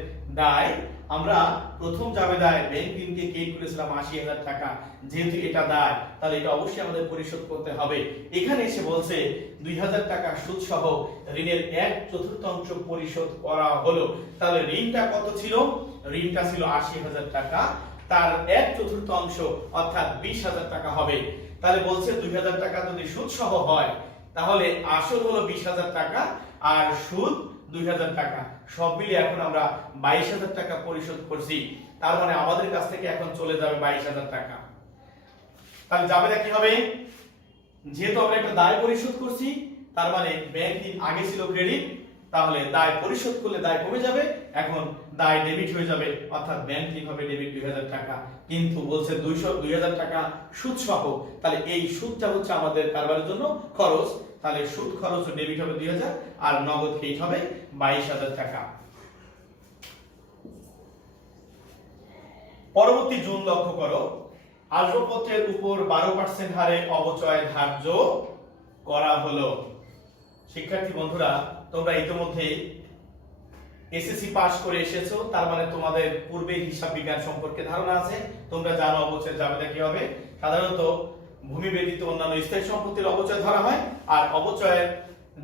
দায়। আমরা প্রথম জাবেদায় ব্যাংক ঋণকে ক্রেডিট করেছিলাম 80,000 টাকা। যেহেতু এটা দায়, তাহলে এটা অবশ্যই আমাদের পরিশোধ করতে হবে। এখানে এসে বলছে 2000 টাকা সুদ সহ ঋণের 1/4 পরিশোধ করা হলো। তাহলে ঋণটা কত ছিল? ঋণটা ছিল 80,000 টাকা, তার 1/4 অর্থাৎ 20,000 টাকা হবে। তাহলে বলছে 2000 টাকা যদি সুদ সহ হয় তাহলে আসল হলো 20,000 টাকা আর সুদ 2000 টাকা, সব মিলিয়ে এখন আমরা 22,000 টাকা পরিশোধ করছি। তার মানে আমাদের কাছ থেকে এখন চলে যাবে 22,000 টাকা। তাহলে জাবেদা কি হবে? যেহেতু আমরা একটা দায় পরিশোধ করছি, তার মানে ব্যাংক ঋণ আগে ছিল ক্রেডিট, তাহলে দায় পরিশোধ করলে দায় কমে যাবে, এখন দায় ডেবিট হয়ে যাবে, অর্থাৎ ব্যাংক ঋণ হবে ডেবিট 2000 টাকা। কিন্তু বলছে 2000 টাকা সুদ সহ, তাহলে এই সুদটা হচ্ছে আমাদের কারবারের জন্য খরচ। তাহলে সুদ খরচ ডেবিট হবে 2000 আর নগদ ক্রেডিট হবে 22,000 টাকা। পরবর্তী জুন লক্ষ্য করো, আসবাবপত্রের উপর 12% হারে অবচয় ধার্য করা হলো। শিক্ষার্থী বন্ধুরা, তোমরা ইতিমধ্যে এসএসসি পাস করে এসেছো, তার মানে তোমাদের পূর্বে হিসাব বিজ্ঞান সম্পর্কে ধারণা আছে। তোমরা জানো অবচয় জাবেদা কি হবে। সাধারণত ভূমি ব্যতীত অন্যান্য স্থায়ী সম্পত্তির অবচয় ধরা হয়। আর অবচয়ের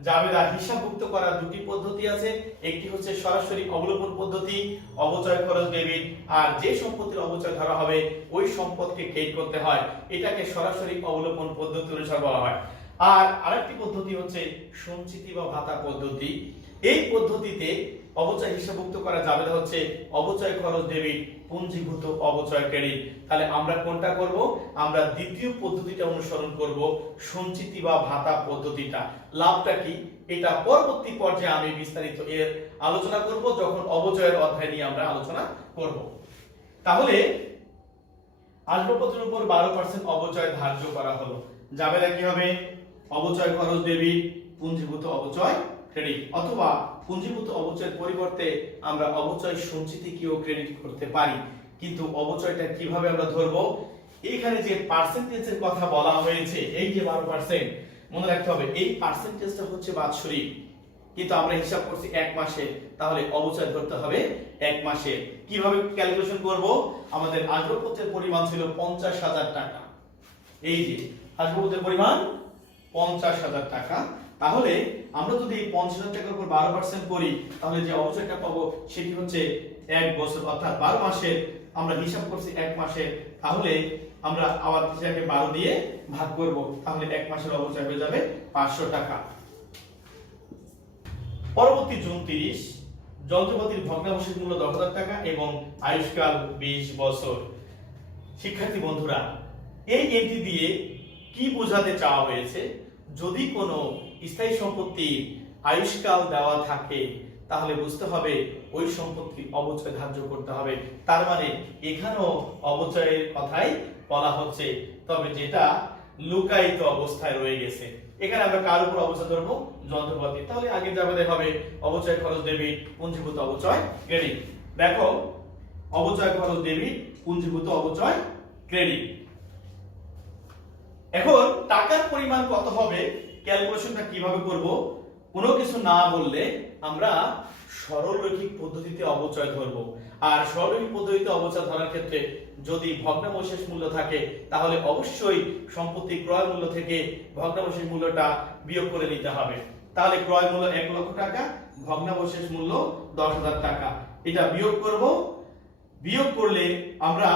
জাবেদা হিসাবভুক্ত করার দুটি পদ্ধতি আছে। একটি হচ্ছে সরাসরি অবলোপন পদ্ধতি, অবচয় খরচ ডেবিট, আর যে সম্পত্তির অবচয় ধরা হবে ওই সম্পদকে ক্রেডিট করতে হয়, এটাকে সরাসরি অবলোপন পদ্ধতি অনুসারে বলা হয়। আর আরেকটি পদ্ধতি হচ্ছে সঞ্চিতি বা ভাতা পদ্ধতি। এই পদ্ধতিতে অবচয় হিসাবভুক্ত করা জাবেদা হচ্ছে অবচয় খরচ ডেবিট, পুঞ্জীভূত অবচয় ক্রেডিট। তাহলে আমরা কোনটা করব? আমরা দ্বিতীয় পদ্ধতিটা অনুসরণ করব, সঞ্চিতি বা ভাতা পদ্ধতিটা। লাভটা কি এটা পরবর্তী পর্যায়ে আমি বিস্তারিত এর আলোচনা করব, যখন অবচয়ের অধ্যায় নিয়ে আমরা আলোচনা করব। তাহলে আসবাবপত্রের উপর 12% অবচয় ধার্য করা হলো। জাবেদা কি হবে? অবচয় খরচ ডেবিট, পুঞ্জীভূত অবচয় ক্রেডিট, অথবা পুঞ্জীভূত অবচয়ের পরিবর্তে আমরা অবচয় সঞ্চিতিকেও ক্রেডিট করতে পারি। কিন্তু অবচয়টা কিভাবে আমরা ধরবো? এখানে যে পার্সেন্টেজের কথা বলা হয়েছে, এই যে 12%, মনে রাখতে হবে এই পার্সেন্টেজটা হচ্ছে বাৎসরিক, কিন্তু আমরা হিসাব করছি 1 মাসে, তাহলে অবচয় ধরতে হবে 1 মাসে। কিভাবে ক্যালকুলেশন করব? আমাদের আসবাবপত্রের পরিমাণ ছিল 50,000 টাকা। এই যে আসবাবপত্রের পরিমাণ 50,000 টাকা, তাহলে আমরা যদি 50,000 টাকার উপর 12% করি তাহলে যে অবচয়টা পাবো সেটি হচ্ছে 1 বছর, অর্থাৎ 12 মাসের। আমরা হিসাব করছি 1 মাসে, তাহলে আমরা আবার সেটাকে 12 দিয়ে ভাগ করব, তাহলে 1 মাসের অবচয় হয়ে যাবে 500 টাকা। পরবর্তী জুন 30, যন্ত্রপাতির ভগ্নাবশেষ মূল্য 10,000 টাকা এবং আয়ুষ্কাল 20 বছর। শিক্ষার্থী বন্ধুরা, এই এন্ট্রি দিয়ে কি বোঝাতে চাওয়া হয়েছে? যদি কোনো স্থায়ী সম্পত্তির আয়ুষ্কাল দেওয়া থাকে তাহলে বুঝতে হবে ওই সম্পত্তির অবচয় ধার্য করতে হবে। তার মানে এখানেও অবচয়ের কথাই বলা হচ্ছে, তবে যেটা লুকায়িত অবস্থায় রয়ে গেছে। এখানে আমরা কার উপর অবচয় ধরবো? যন্ত্রপাতি। তাহলে আগে যাবে হবে অবচয় খরচ ডেবিট, পুঞ্জীভূত অবচয় ক্রেডিট। দেখো, অবচয় খরচ ডেবিট, পুঞ্জীভূত অবচয় ক্রেডিট। এখন টাকার পরিমাণ কত হবে ক্যালকুলেশনটা কিভাবে করব? কোনো কিছু না বললে আমরা সরলরৈখিক পদ্ধতিতে অবচয় ধরব। আর সরলরৈখিক পদ্ধতিতে অবচয় ধরার ক্ষেত্রে যদি ভগ্নাবশেষ মূল্য থাকে তাহলে অবশ্যই সম্পত্তি ক্রয় মূল্য থেকে ভগ্নাবশেষ মূল্যটা বিয়োগ করে নিতে হবে। তাহলে ক্রয় মূল্য 1 লক্ষ টাকা, ভগ্নাবশেষ মূল্য 10,000 টাকা। এটা বিয়োগ করব। বিয়োগ করলে আমরা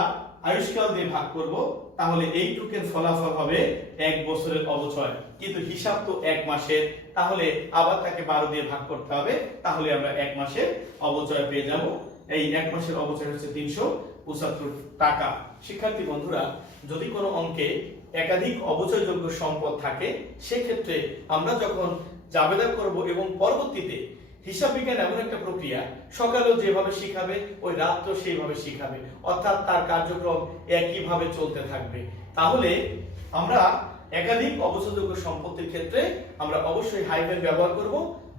আয়ুষ্কাল দিয়ে ভাগ করব, তাহলে এইটুকের ফলাফল হবে 1 বছরের অবচয়। কিন্তু হিসাব তো 1 মাসের, তাহলে আবার তাকে 12 দিয়ে ভাগ করতে হবে, তাহলে আমরা 1 মাসের অবচয় পেয়ে যাব। এই 1 মাসের অবচয় হচ্ছে 375 টাকা। শিক্ষার্থী বন্ধুরা, যদি কোনো অঙ্কে একাধিক অবচয়যোগ্য সম্পদ থাকে সেক্ষেত্রে আমরা যখন জাবেদা করব এবং পরবর্তীতে হিসাব বিজ্ঞান এমন একটা প্রক্রিয়া, সকালেও যেভাবে শিখাবে ওই রাত্র সেইভাবে শিখাবে, অর্থাৎ তার কার্যক্রম একইভাবে চলতে থাকবে। তাহলে আমরা একাধিক অবচয়যোগ্য সম্পত্তির ক্ষেত্রে আমরা অবশ্যই হাইফেন ব্যবহার করব,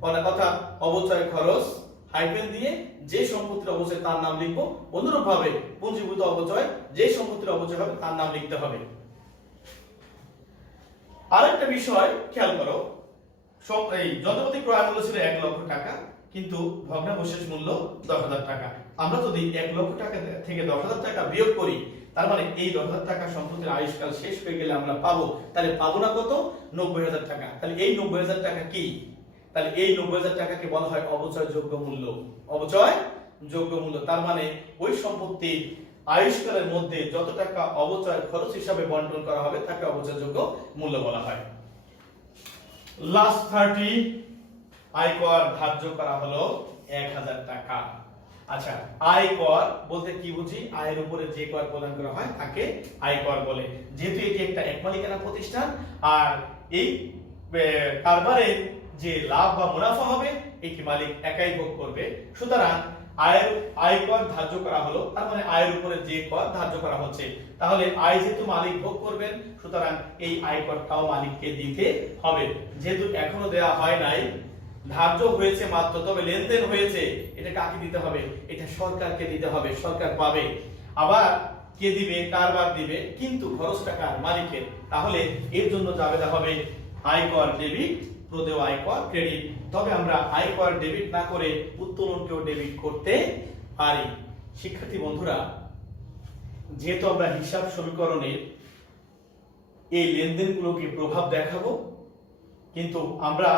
অর্থাৎ অবচয় খরচ হাইফেন দিয়ে যে সম্পত্তির অবচয় তার নাম লিখবো। অনুরূপভাবে পুঞ্জীভূত অবচয় যে সম্পত্তির অবচয় হবে তার নাম লিখতে হবে। আরেকটা বিষয় খেয়াল করো, এই যন্ত্রপাতি ক্রয় মূল্য ছিল 1 লক্ষ টাকা, কিন্তু ভগ্নাবশেষ মূল্য 10,000 টাকা। আমরা যদি 1 লক্ষ টাকা থেকে 10,000 টাকা বিয়োগ করি, তার মানে এই 10,000 টাকা সম্পত্তির আয়ুষ্কাল শেষ হয়ে গেলে আমরা পাবো, তাহলে পাবো না কত? 90,000 টাকা। তাহলে এই 90,000 টাকা কি? তাহলে এই 90,000 টাকাকে বলা হয় অবচয় যোগ্য মূল্য। অবচয় যোগ্য মূল্য, তার মানে ওই সম্পত্তির আয়ুষ্কালের মধ্যে যত টাকা অবচয় খরচ হিসাবে বন্টন করা হবে তাকে অবচয় যোগ্য মূল্য বলা হয়। লাস্ট 30 আয়কর ধার্য করা হলো 1,000 টাকা। আচ্ছা, আয়কর বলতে কি বুঝি? আয়ের উপরে যে কর প্রদান করা হয় তাকে আয়কর বলে। যেহেতু এটি একটা একমালিকানা প্রতিষ্ঠান আর এই কারবারের যে লাভ বা মুনাফা হবে এটি মালিক একাই ভোগ করবে, সুতরাং আয়কর ধার্য করা হলো, তার মানে আয়ের উপরে যে কর ধার্য করা হচ্ছে। তাহলে আয় যেহেতু মালিক ভোগ করবেন, সুতরাং এই আয়করটাও মালিককে দিতে হবে। যেহেতু এখনো দেয়া হয় নাই, ধার্য হয়েছে মাত্র, তবে লেনদেন হয়েছে, এটা কাকে দিতে হবে? এটা সরকারকে দিতে হবে, সরকার পাবে। আবার কে দিবে? কারবার দিবে, কিন্তু খরচটা কার? মালিকের। তাহলে এর জন্য জাবেদা হবে আয়কর ডেবিট, প্রদেয় আয়কর ক্রেডিট। তবে আমরা আয়কর ডেবিট না করে উত্তোলনকেও ডেবিট করতে পারি। শিক্ষার্থী বন্ধুরা, যেহেতু আমরা হিসাব সমীকরণের এই লেনদেনগুলোকে প্রভাব দেখাবো, কিন্তু আমরা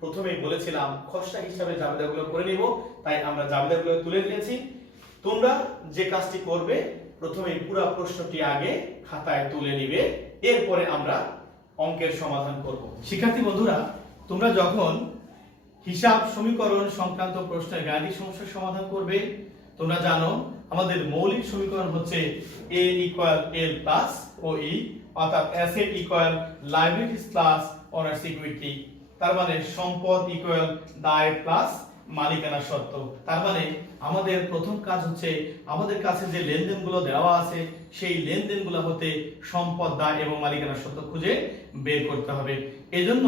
প্রথমেই বলেছিলাম খসড়া হিসাবে জাবেদাগুলো করে নিব, তাই আমরা জাবেদাগুলো তুলে নিয়েছি। তোমরা যে কাজটি করবে, প্রথমে পুরো প্রশ্নটি আগে খাতায় তুলে নিবে, এরপরে আমরা অঙ্কের সমাধান করব। শিক্ষার্থী বন্ধুরা, তোমরা যখন হিসাব সমীকরণ সংক্রান্ত প্রশ্নের গাণিতিক সমস্যার সমাধান করবে, তোমরা জানো আমাদের মৌলিক সমীকরণ হচ্ছে a = l + OE, অর্থাৎ asset = liabilities plus owners equity. তার মানে সম্পদ = দায় প্লাস মালিকানা সত্ত্ব। তার মানে আমাদের প্রথম কাজ হচ্ছে আমাদের কাছে যে লেনদেনগুলো দেওয়া আছে সেই লেনদেনগুলো হতে সম্পদ, দায় এবং মালিকানা সত্ত্ব খুঁজে বের করতে হবে। এজন্য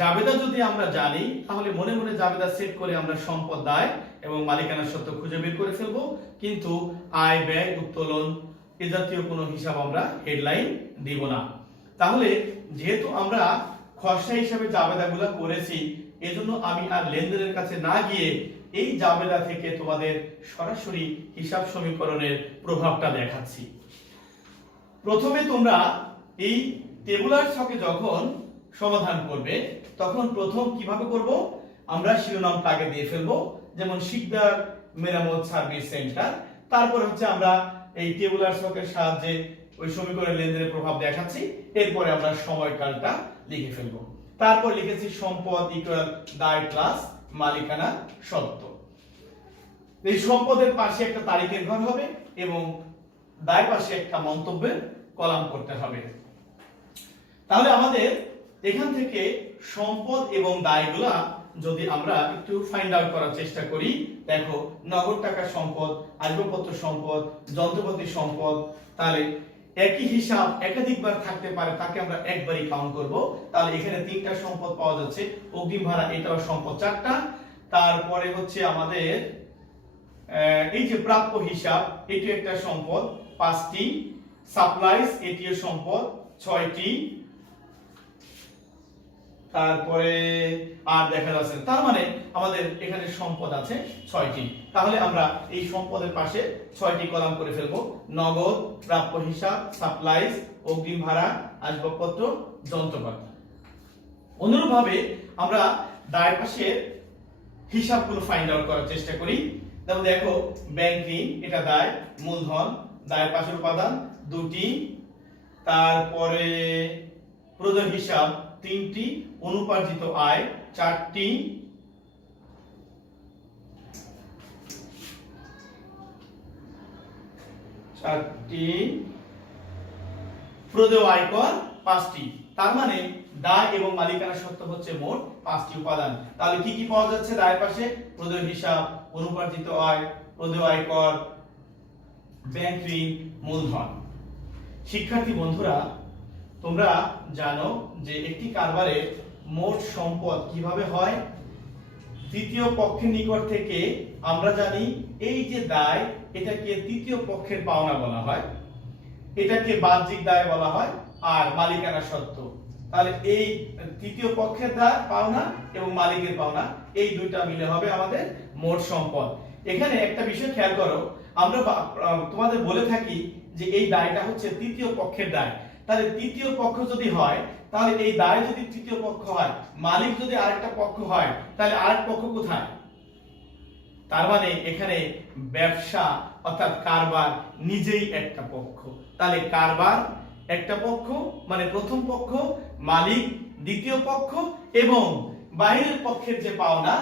জাবেদা যদি আমরা জানি তাহলে মনে মনে জাবেদা সেট করে আমরা সম্পদ, দায় এবং মালিকানা সত্ত্ব খুঁজে বের করে ফেলবো, কিন্তু আয়, ব্যয়, উত্তোলন এ জাতীয় কোনো হিসাব আমরা হেডলাইন দিব না। তাহলে যেহেতু আমরা খসড়া হিসাবে জাবেদাগুলো করেছি, এজন্য আমি আর লেনদেনের কাছে না গিয়ে এই জাবেদা থেকে তোমাদের সরাসরি হিসাব সমীকরণের প্রভাবটা দেখাচ্ছি। প্রথমে তোমরা এই টেবুলার ছকে যখন সমাধান করবে তখন প্রথম কিভাবে করব? আমরা শিরোনামটা আগে দিয়ে ফেলবো, যেমন শিকদার মেরামত সার্ভিস সেন্টার। তারপর হচ্ছে আমরা এই টেবুলার ছকের সাহায্যে ওই সমীকরণের লেনদেনের প্রভাব দেখাচ্ছি, এরপরে আমরা সময়কালটা লিখে ফেলবো। তারপর লিখেছি সম্পদ = দায় প্লাস মালিকানা সত্ত্ব। এই সম্পদের পাশে একটা তারিখের ঘর হবে এবং দায় পাশে একটা মন্তব্যের কলাম করতে হবে। তাহলে আমাদের এখান থেকে সম্পদ এবং দায়গুলা যদি আমরা একটু ফাইন্ড আউট করার চেষ্টা করি, দেখো নগদ টাকা সম্পদ, আসবাবপত্র সম্পদ, যন্ত্রপাতি সম্পদ, তাহলে একই হিসাব একাধিকবার থাকতে পারে, তাকে আমরা একবারই কাউন্ট করব। তাহলে এখানে তিনটা সম্পদ পাওয়া যাচ্ছে, অগ্রিম ভাড়া এটাও সম্পদ চারটা, তারপরে হচ্ছে আমাদের এই যে প্রাপ্য হিসাব এটি একটা সম্পদ পাঁচটি, সাপ্লাইজ এটিও সম্পদ ছয়টি, তারপরে আর দেখা যাচ্ছে, তার মানে আমাদের এখানে সম্পদ আছে ছয়টি। তাহলে আমরা এই সম্পদের পাশে ছয়টি কলাম করে ফেলবো, নগদ, প্রাপ্য হিসাব, সাপ্লাইজ, অগ্রিম ভাড়া, আসবাবপত্র, যন্ত্রপাতি। অনুরূপভাবে আমরা দায়ের পাশে হিসাবগুলো ফাইন্ড আউট করার চেষ্টা করি। যেমন দেখো ব্যাংক ঋণ এটা দায়, মূলধন, দায়ের পাশের উপাদান দুটি, তারপরে প্রদেয় হিসাব তিনটি, অনুপার্জিত আয় চারটি, প্রদেয় আয়কর পাঁচটি। তার মানে দায় এবং মালিকানা সত্ত্ব হচ্ছে মোট পাঁচটি উপাদান। তাহলে কি কি পাওয়া যাচ্ছে দায়ের পাশে? প্রদেয় হিসাব, অনুপার্জিত আয়, প্রদেয় আয়কর, ব্যাংক ঋণ, মূলধন। শিক্ষার্থী বন্ধুরা, তোমরা জানো যে একটি কারবারে মোট সম্পদ কিভাবে হয়? তৃতীয় পক্ষের নিকট থেকে আমরা জানি এই যে দায় এটাকে তৃতীয় পক্ষের পাওনা বলা হয়, এটাকে বাহ্যিক দায় বলা হয়, আর মালিকানা সত্ত্ব। তাহলে এই তৃতীয় পক্ষের দায় পাওনা এবং মালিকের পাওনা এই দুইটা মিলে হবে আমাদের মোট সম্পদ। এখানে একটা বিষয় খেয়াল করো, আমরা তোমাদের বলে থাকি যে এই দায়টা হচ্ছে তৃতীয় পক্ষের দায়। তাহলে তৃতীয় পক্ষ যদি হয়, তাহলে এই দায় যদি তৃতীয় পক্ষ হয়, মালিক যদি আরেকটা পক্ষ হয়, তাহলে আরেক পক্ষ কোথায়? তার মানে এখানে ব্যবসা অর্থাৎ কারবার নিজেই একটা পক্ষ। তাহলে কারবার একটা পক্ষ মানে প্রথম পক্ষ, মালিক দ্বিতীয় পক্ষ, এবং বাইরের পক্ষের যে পাওনা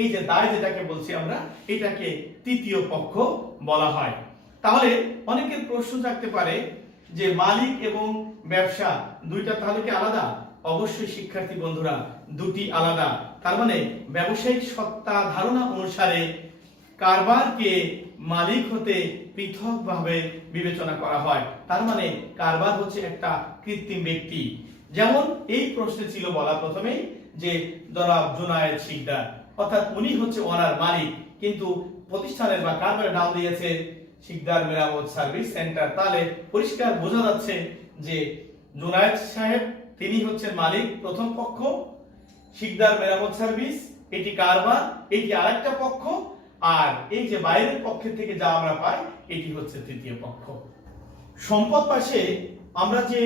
এই যে দায় যেটাকে বলছি আমরা, এটাকে তৃতীয় পক্ষ বলা হয়। তাহলে অনেকের প্রশ্ন থাকতে পারে যে মালিক এবং ব্যবসা দুইটা তাহলে কি আলাদা? অবশ্যই শিক্ষার্থী বন্ধুরা, দুটি আলাদা। তার মানে ব্যবসায়িক সত্তা ধারণা অনুসারে কারবারকে মালিক হতে পৃথকভাবে বিবেচনা করা হয়। তার মানে কারবার হচ্ছে একটা কৃত্রিম ব্যক্তি। যেমন এই প্রশ্নে ছিল বলা প্রথমেই যে জনাব জুনায়েদ শিকদার, অর্থাৎ উনি হচ্ছে ওনার মালিক, কিন্তু প্রতিষ্ঠানের বা কারবারের নাম দিয়েছে শিকদার মেরামত সার্ভিস সেন্টার। তাহলে পরিষ্কার বোঝা যাচ্ছে যে জুনায়েদ সাহেব তিনি হচ্ছেন মালিক প্রথম পক্ষ, শিকদার মেরামত সার্ভিস এটি কারবার, এটি আরেকটা পক্ষ, আর এই যে বাইরের পক্ষের থেকে যা আমরা পাই এটি হচ্ছে তৃতীয় পক্ষ। সম্পদ পাশে আমরা যে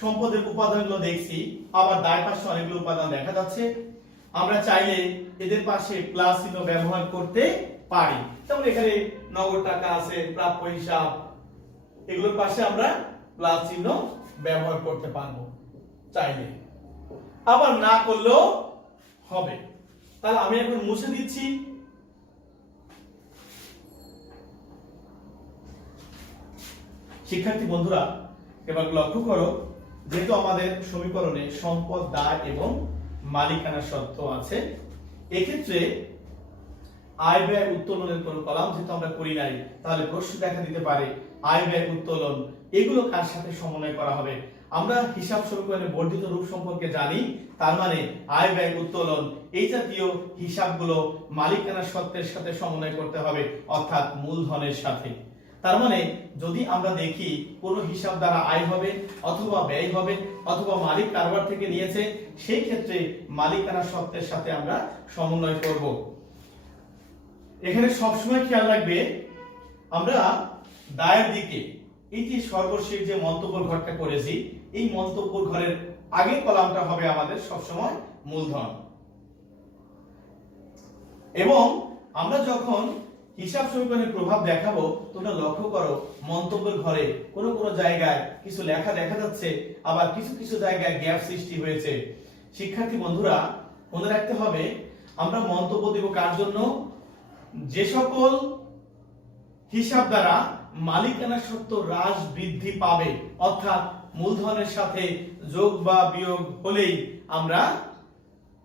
সম্পদের উপাদানগুলো দেখছি, আবার দায় পাশে অনেকগুলো উপাদান দেখা যাচ্ছে। আমরা চাইলে এদের পাশে প্লাস চিহ্ন ব্যবহার করতে পারি। যেমন এখানে নগদ টাকা আছে, প্রাপ্য হিসাব, এগুলোর পাশে আমরা প্লাস চিহ্ন ব্যবহার করতে পারবো চাইলে, আবার না করলেও হবে। তাহলে আমি এখন মুছে দিচ্ছি। শিক্ষার্থী বন্ধুরা, এবার লক্ষ্য করো, যেহেতু আমাদের সমীকরণে সম্পদ, দায় এবং মালিকানা সত্ত্ব আছে, এক্ষেত্রে আয় ব্যয় উত্তোলনের কোন কলাম যেহেতু আমরা করি নাই, তাহলে প্রশ্ন দেখা দিতে পারে আয় ব্যয় উত্তোলন এগুলো কার সাথে সমন্বয় করা হবে? আমরা হিসাব সমীকরণের বর্ধিত রূপ সম্পর্কে জানি। তার মানে আয় ব্যয় উত্তোলন এই জাতীয় হিসাবগুলো মালিকানা সত্ত্বের সাথে সমন্বয় করতে হবে, অর্থাৎ মূলধনের সাথে। তার মানে যদি আমরা দেখি কোন হিসাব দ্বারা আয় হবে অথবা ব্যয় হবে অথবা মালিক কারবার থেকে নিয়েছে, সেই ক্ষেত্রে মালিকানা সত্ত্বের সাথে আমরা সমন্বয় করব। এখানে সবসময় খেয়াল রাখবে, আমরা দায়ের দিকে এই যে সর্বশেষ যে মন্তব্য ঘরটা করেছি, এই মন্তব্য ঘরের আগের কলামটা হবে আমাদের সবসময় মূলধন। এবং আমরা যখন হিসাব সমীকরণের প্রভাব দেখাবো, তোমরা লক্ষ্য করো মন্তব্যের ঘরে কোনো কোনো জায়গায় কিছু লেখা দেখা যাচ্ছে, আবার কিছু কিছু জায়গায় গ্যাপ সৃষ্টি হয়েছে। শিক্ষার্থী বন্ধুরা, মনে রাখতে হবে আমরা মন্তব্য দেব কার জন্য? যে সকল হিসাব দ্বারা মালিকানা সত্ত্ব হ্রাস বৃদ্ধি পাবে, অর্থাৎ মূলধনের সাথে যোগ বা বিয়োগ হলেই আমরা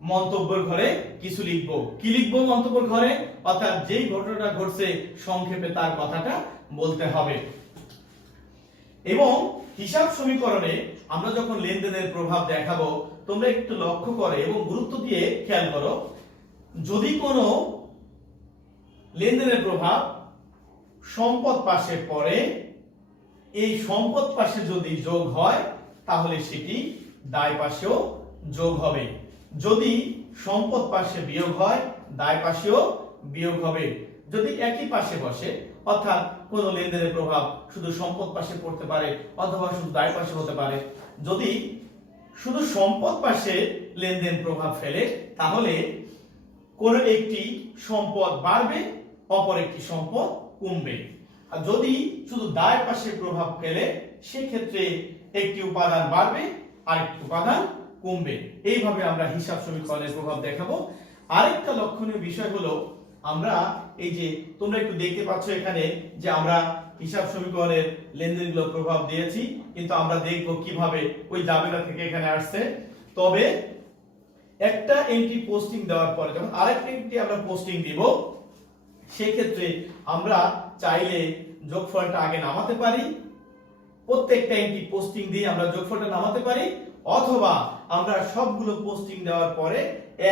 মন্তব্যের ঘরে কিছু লিখব। কি লিখব মন্তব্যের ঘরে? অর্থাৎ যেই ঘটনাটা ঘটছে সংক্ষেপে তার কথাটা বলতে হবে। এবং হিসাব সমীকরণে আমরা যখন লেনদেনের প্রভাব দেখাবো, তোমরা একটু লক্ষ্য করে এবং গুরুত্ব দিয়ে খেয়াল করো, যদি কোনো লেনদেনের প্রভাব সম্পদ পাশে পড়ে, এই সম্পদ পাশে যদি যোগ হয় তাহলে সেটি দায় পাশেও যোগ হবে। যদি সম্পদ পাশে বিয়োগ হয় দায় পাশেও বিয়োগ হবে। যদি একই পাশে বসে, অর্থাৎ কোন লেনদেনের প্রভাব শুধু সম্পদ পাশে পড়তে পারে অথবা শুধু দায় পাশে হতে পারে, যদি শুধু সম্পদ পাশে লেনদেন প্রভাব ফেলে তাহলে কোন একটি সম্পদ বাড়বে, অপর একটি সম্পদ কমবে। আর যদি শুধু দায় পাশে প্রভাব ফেলে সেক্ষেত্রে একটি উপাদান বাড়বে আর একটি উপাদান কমবে। এইভাবে আমরা হিসাব সমীকরণের প্রভাব দেখাবো। আরেকটা লক্ষণীয় বিষয় হলো, আমরা এই যে তোমরা একটু দেখতে পাচ্ছ এখানে যে আমরা হিসাব সমীকরণের লেনদেনগুলো প্রভাব দিয়েছি, কিন্তু আমরা দেখব কিভাবে ওই জাবেদা থেকে এখানে আসছে। তবে একটা এন্ট্রি পোস্টিং দেওয়ার পরে যখন আরেকটা এন্ট্রি আমরা পোস্টিং দিব, সেক্ষেত্রে আমরা চাইলে যোগফলটা আগে নামাতে পারি, প্রত্যেকটা এন্ট্রি পোস্টিং দিয়ে আমরা যোগফলটা নামাতে পারি, অথবা আমরা সবগুলো পোস্টিং দেওয়ার পরে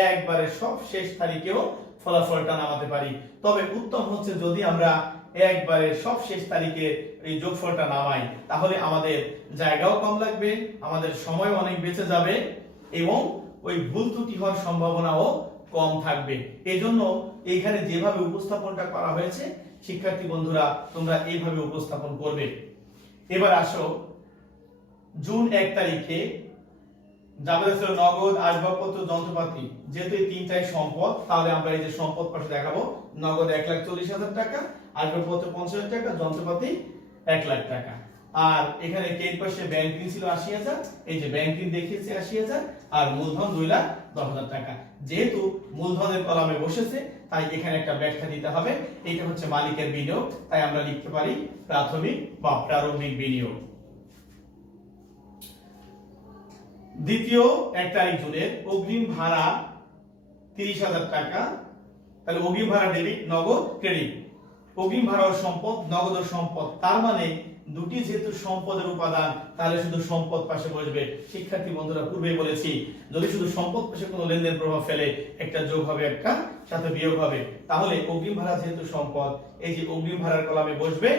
একবারে সব শেষ তারিখেও ফলাফলটা নামাতে পারি। তবে উত্তম হচ্ছে যদি আমরা একবারে সব শেষ তারিখে এই যোগফলটা নামাই, তাহলে আমাদের জায়গাও কম লাগবে, আমাদের সময় অনেক বেঁচে যাবে এবং ওই ভুল ত্রুটি হওয়ার সম্ভাবনাও কম থাকবে। এজন্য এইখানে যেভাবে উপস্থাপনটা করা হয়েছে, শিক্ষার্থী বন্ধুরা তোমরা এইভাবে উপস্থাপন করবে। এবার আসো, জুন 1 তারিখে জাবেদা ছিল নগদ, আসবাবপত্র, যন্ত্রপাতি। যেহেতু এই তিনটাই সম্পদ, তাহলে আমরা এই যে সম্পদ পাশে দেখাবো নগদ 1,40,000 টাকা, আসবাবপত্র 50,000 টাকা, যন্ত্রপাতি 1 লাখ টাকা। আর এখানে কেন পাশে ব্যাংক ঋণ ছিল 80,000, এই যে ব্যাংক ঋণ দেখিয়েছে 80,000, আর মূলধন 2,10,000 টাকা। যেহেতু মূলধনের কলামে বসেছে তাই এখানে একটা ব্যাখ্যা দিতে হবে। এটা হচ্ছে মালিকের বিনিয়োগ, তাই আমরা লিখতে পারি প্রাথমিক বা প্রারম্ভিক বিনিয়োগ। দ্বিতীয় 1 তারিখ জুনের অগ্রিম ভাড়া 30,000 টাকা। তাহলে অগ্রিম ভাড়া ডেবিট, নগদ ক্রেডিট। অগ্রিম ভাড়া ও সম্পদ, নগদ ও সম্পদ। তার মানে দুটি যেহেতু সম্পদের উপাদান, তাহলে শুধু সম্পদ পাশে বসবে। শিক্ষার্থী বন্ধুরা পূর্বেই বলেছি, যদি শুধু সম্পদ পাশে কোনো লেনদেন প্রভাব ফেলে একটা যোগ হবে, একটা সাথে বিয়োগ হবে। তাহলে অগ্রিম ভাড়া যেহেতু সম্পদ, এই যে অগ্রিম ভাড়ার কলামে বসবে,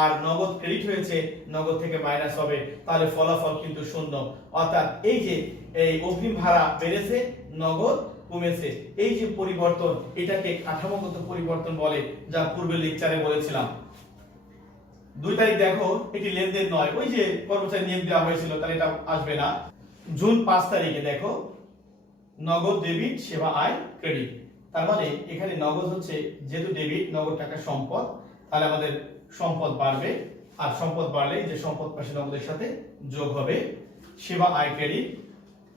আর নগদ ক্রেডিট হয়েছে নগদ থেকে মাইনাস হবে, তাহলে ফলাফল কিন্তু শূন্য। অর্থাৎ এই যে এই অগ্রিম ভাড়া বেড়েছে, নগদ কমেছে, এই যে পরিবর্তন, এটাকে কাঠামোগত পরিবর্তন বলে, যা পূর্বের লেকচারে বলেছিলাম। 2 তারিখ দেখো, এটি লেনদেন নয়, ওই যে কর্মচারী নিয়োগ দেওয়া হয়েছিল, তাহলে এটা আসবে না। জুন 5 তারিখে দেখো নগদ ডেবিট, সেবা আয় ক্রেডিট। তার মানে এখানে নগদ হচ্ছে যেহেতু ডেবিট, নগদ টাকা সম্পদ, তাহলে আমাদের সম্পদ বাড়বে, আর সম্পদ বাড়লে যে সম্পদ পাশে নগদের সাথে যোগ হবে সেবা আয় ক্রেডিট।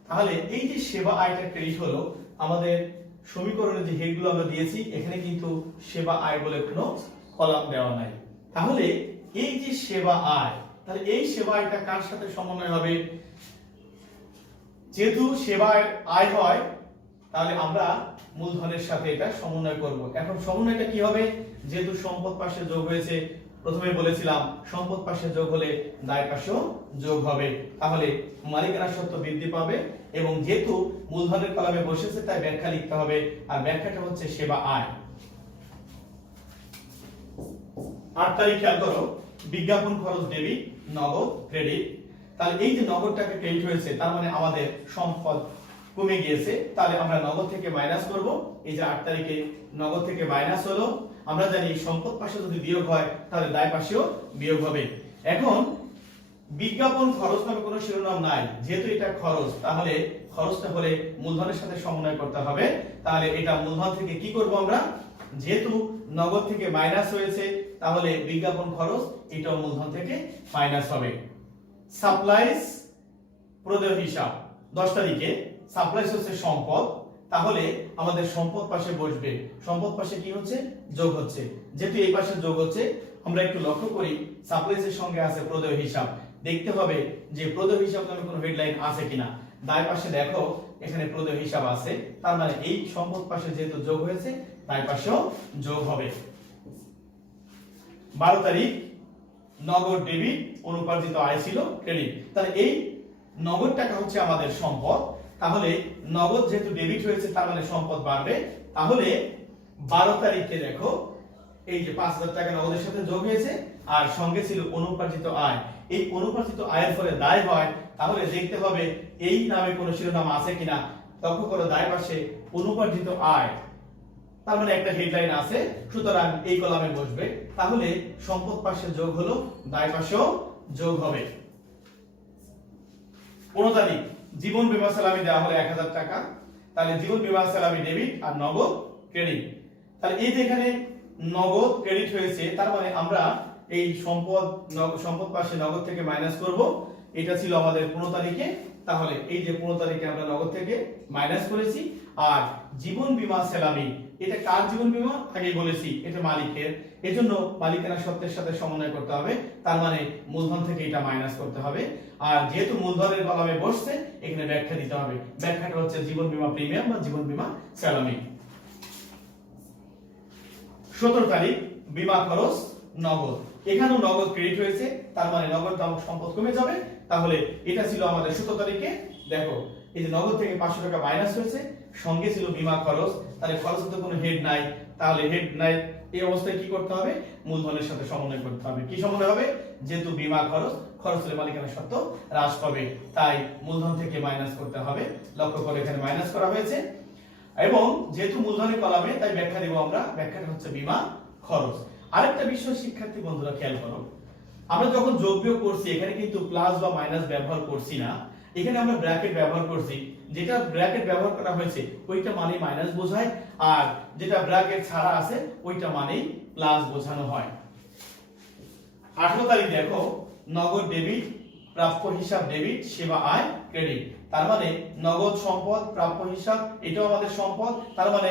তাহলে এই যে সেবা আয়টা ক্রেডিট হলো, আমাদের সমীকরণে যে হেডগুলো আমরা দিয়েছি এখানে কিন্তু সেবা আয় বলে কোনো কলাম দেওয়া নাই। তাহলে এই যে সেবা আয়, তাহলে এই সেবা আয়টা কার সাথে সমন্বয় হবে? যেহেতু সেবা আয় হয়, তাহলে আমরা মূলধনের সাথে এটা সমন্বয় করব। এখন সমন্বয়টা কি হবে? যেহেতু সম্পদ পাশে যোগ হয়েছে, প্রথমে বলেছিলাম সম্পদ পাশে যোগ হলে দায় পাশেও যোগ হবে, তাহলে মালিকানা সত্ত্ব বৃদ্ধি পাবে। এবং যেহেতু মূলধনের কলামে বসেছে তাই ব্যাখ্যা লিখতে হবে, আর ব্যাখ্যাটা হচ্ছে সেবা আয়। 8 তারিখ খেয়াল করো, বিজ্ঞাপন খরচ ডেবিট, নগদ ক্রেডিট। তাহলে এই যে নগদটাকে ক্রেডিট হয়েছে, তার মানে আমাদের সম্পদ কমে গিয়েছে, তাহলে আমরা নগদ থেকে মাইনাস করব। এই যে 8 তারিখে নগদ থেকে মাইনাস হলো, আমরা জানি সম্পদ পাশে যদি বিয়োগ হয় তাহলে দায় পাশেও বিয়োগ হবে। এখন বিজ্ঞাপন খরচ নামে কোনো শিরোনাম নাই, যেহেতু এটা খরচ, তাহলে খরচটা হলে মূলধনের সাথে সমন্বয় করতে হবে। তাহলে এটা মূলধন থেকে কি করব আমরা? যেহেতু নগদ থেকে মাইনাস হয়েছে, তাহলে বিজ্ঞাপন খরচ এটাও মূলধন থেকে মাইনাস হবে। সাপ্লাইস প্রদেয় হিসাব 10 তারিখে, সাপ্লাইস হচ্ছে সম্পদ, তাহলে আমাদের সম্পদ পাশে বসবে। সম্পদ পাশে কি হচ্ছে? যোগ হচ্ছে। যেহেতু এই পাশে যোগ হচ্ছে, আমরা একটু লক্ষ্য করি সাপ্লাইসের সঙ্গে আছে প্রদেয় হিসাব। দেখতে হবে যে প্রদেয় হিসাব নামে কোনো হেডলাইন আছে কিনা। দায় পাশে দেখো এখানে প্রদেয় হিসাব আছে, তার মানে এই সম্পদ পাশে যেহেতু যোগ হয়েছে দায় পাশেও যোগ হবে। 12 তারিখ নগদ ডেবিট, অনুপার্জিত আয় ছিল ক্রেডিট। তাহলে এই নগদ টাকা হচ্ছে আমাদের সম্পদ, তাহলে নগদ যেহেতু ডেবিট হয়েছে তার মানে সম্পদ বাড়বে। তাহলে 12 তারিখে দেখো এই যে 5000 টাকা নগদের সাথে যোগ হয়েছে আর সঙ্গে ছিল অনুপার্জিত আয়। এই অনুপার্জিত আয়ের ফলে দায় হয়, তাহলে দেখতে হবে এই নামে কোনো শিরোনাম আছে কিনা। লক্ষ্য করো দায় পাশে অনুপার্জিত আয়, তার মানে একটা হেডলাইন আছে, সুতরাং এই কলামে বসবে। তাহলে সম্পদ পাশে যোগ হলো, দায় পাশেও যোগ হবে। 15 তারিখ জীবন বীমা সালামি দেওয়া হলো 1000 টাকা, তাহলে জীবন বীমা সালামি ডেবিট আর নগদ ক্রেডিট। তাহলে এই যে এখানে নগদ ক্রেডিট হয়েছে, তার মানে আমরা এই সম্পদ পাশে নগদ থেকে মাইনাস করব। এটা ছিল আমাদের 15 তারিখে, তাহলে এই যে 15 তারিখে আমরা নগদ থেকে মাইনাস করেছি। আর জীবন বীমা সালামি, এটা কার জীবন বীমা আগে বলেছি, এটা মালিকের, এজন্য মালিকানা সত্ত্বের সাথে সমন্বয় করতে হবে, তার মানে মূলধন থেকে এটা মাইনাস করতে হবে। আর যেহেতু মূলধনের কলামে বসছে এখানে ব্যাখ্যা দিতে হবে, ব্যাখ্যাটা হচ্ছে জীবন বীমা প্রিমিয়াম বা জীবন বীমা সালামি। 17 তারিখ বীমা খরচ নগদ, এখানেও নগদ ক্রেডিট হয়েছে, তার মানে নগদ নামক সম্পদ কমে যাবে। তাহলে এটা ছিল আমাদের 17 তারিখে। দেখো এই যে নগদ থেকে 500 টাকা মাইনাস হয়েছে, সঙ্গে ছিল বীমা খরচ, তাহলে খরচের তো কোনো হেড নাই, তাহলে হেড নাই এই অবস্থায় কি করতে হবে, মূলধনের সাথে সমন্বয় করতে হবে। কি সমন্বয় হবে, যেহেতু বীমা খরচ হলে মালিকানা সত্ত্ব হ্রাস পাবে, তাই মূলধন থেকে মাইনাস করতে হবে। লক্ষ্য করে এখানে মাইনাস করা হয়েছে, এবং যেহেতু মূলধনের কলামে তাই ব্যাখ্যা দেব আমরা, ব্যাখ্যাটা হচ্ছে বীমা খরচ। আরেকটা বিষয় শিক্ষার্থী বন্ধুরা খেয়াল করো, আমরা যখন যোগ বিয়োগ করছি এখানে কিন্তু প্লাস বা মাইনাস ব্যবহার করছি না, এখানে আমরা ব্র্যাকেট ব্যবহার করছি। যেটা ব্র্যাকেট ব্যবহার করা হয়েছে ওইটা মানে মাইনাস বোঝায়, আর যেটা ব্র্যাকেট ছাড়া আছে ওইটা মানে প্লাস বোঝানো হয়। 18 তারিখ দেখো নগদ ডেবিট, প্রাপ্য হিসাব ডেবিট, সেবা আয় ক্রেডিট। তার মানে নগদ সম্পদ, প্রাপ্য হিসাব এটাও আমাদের সম্পদ, তার মানে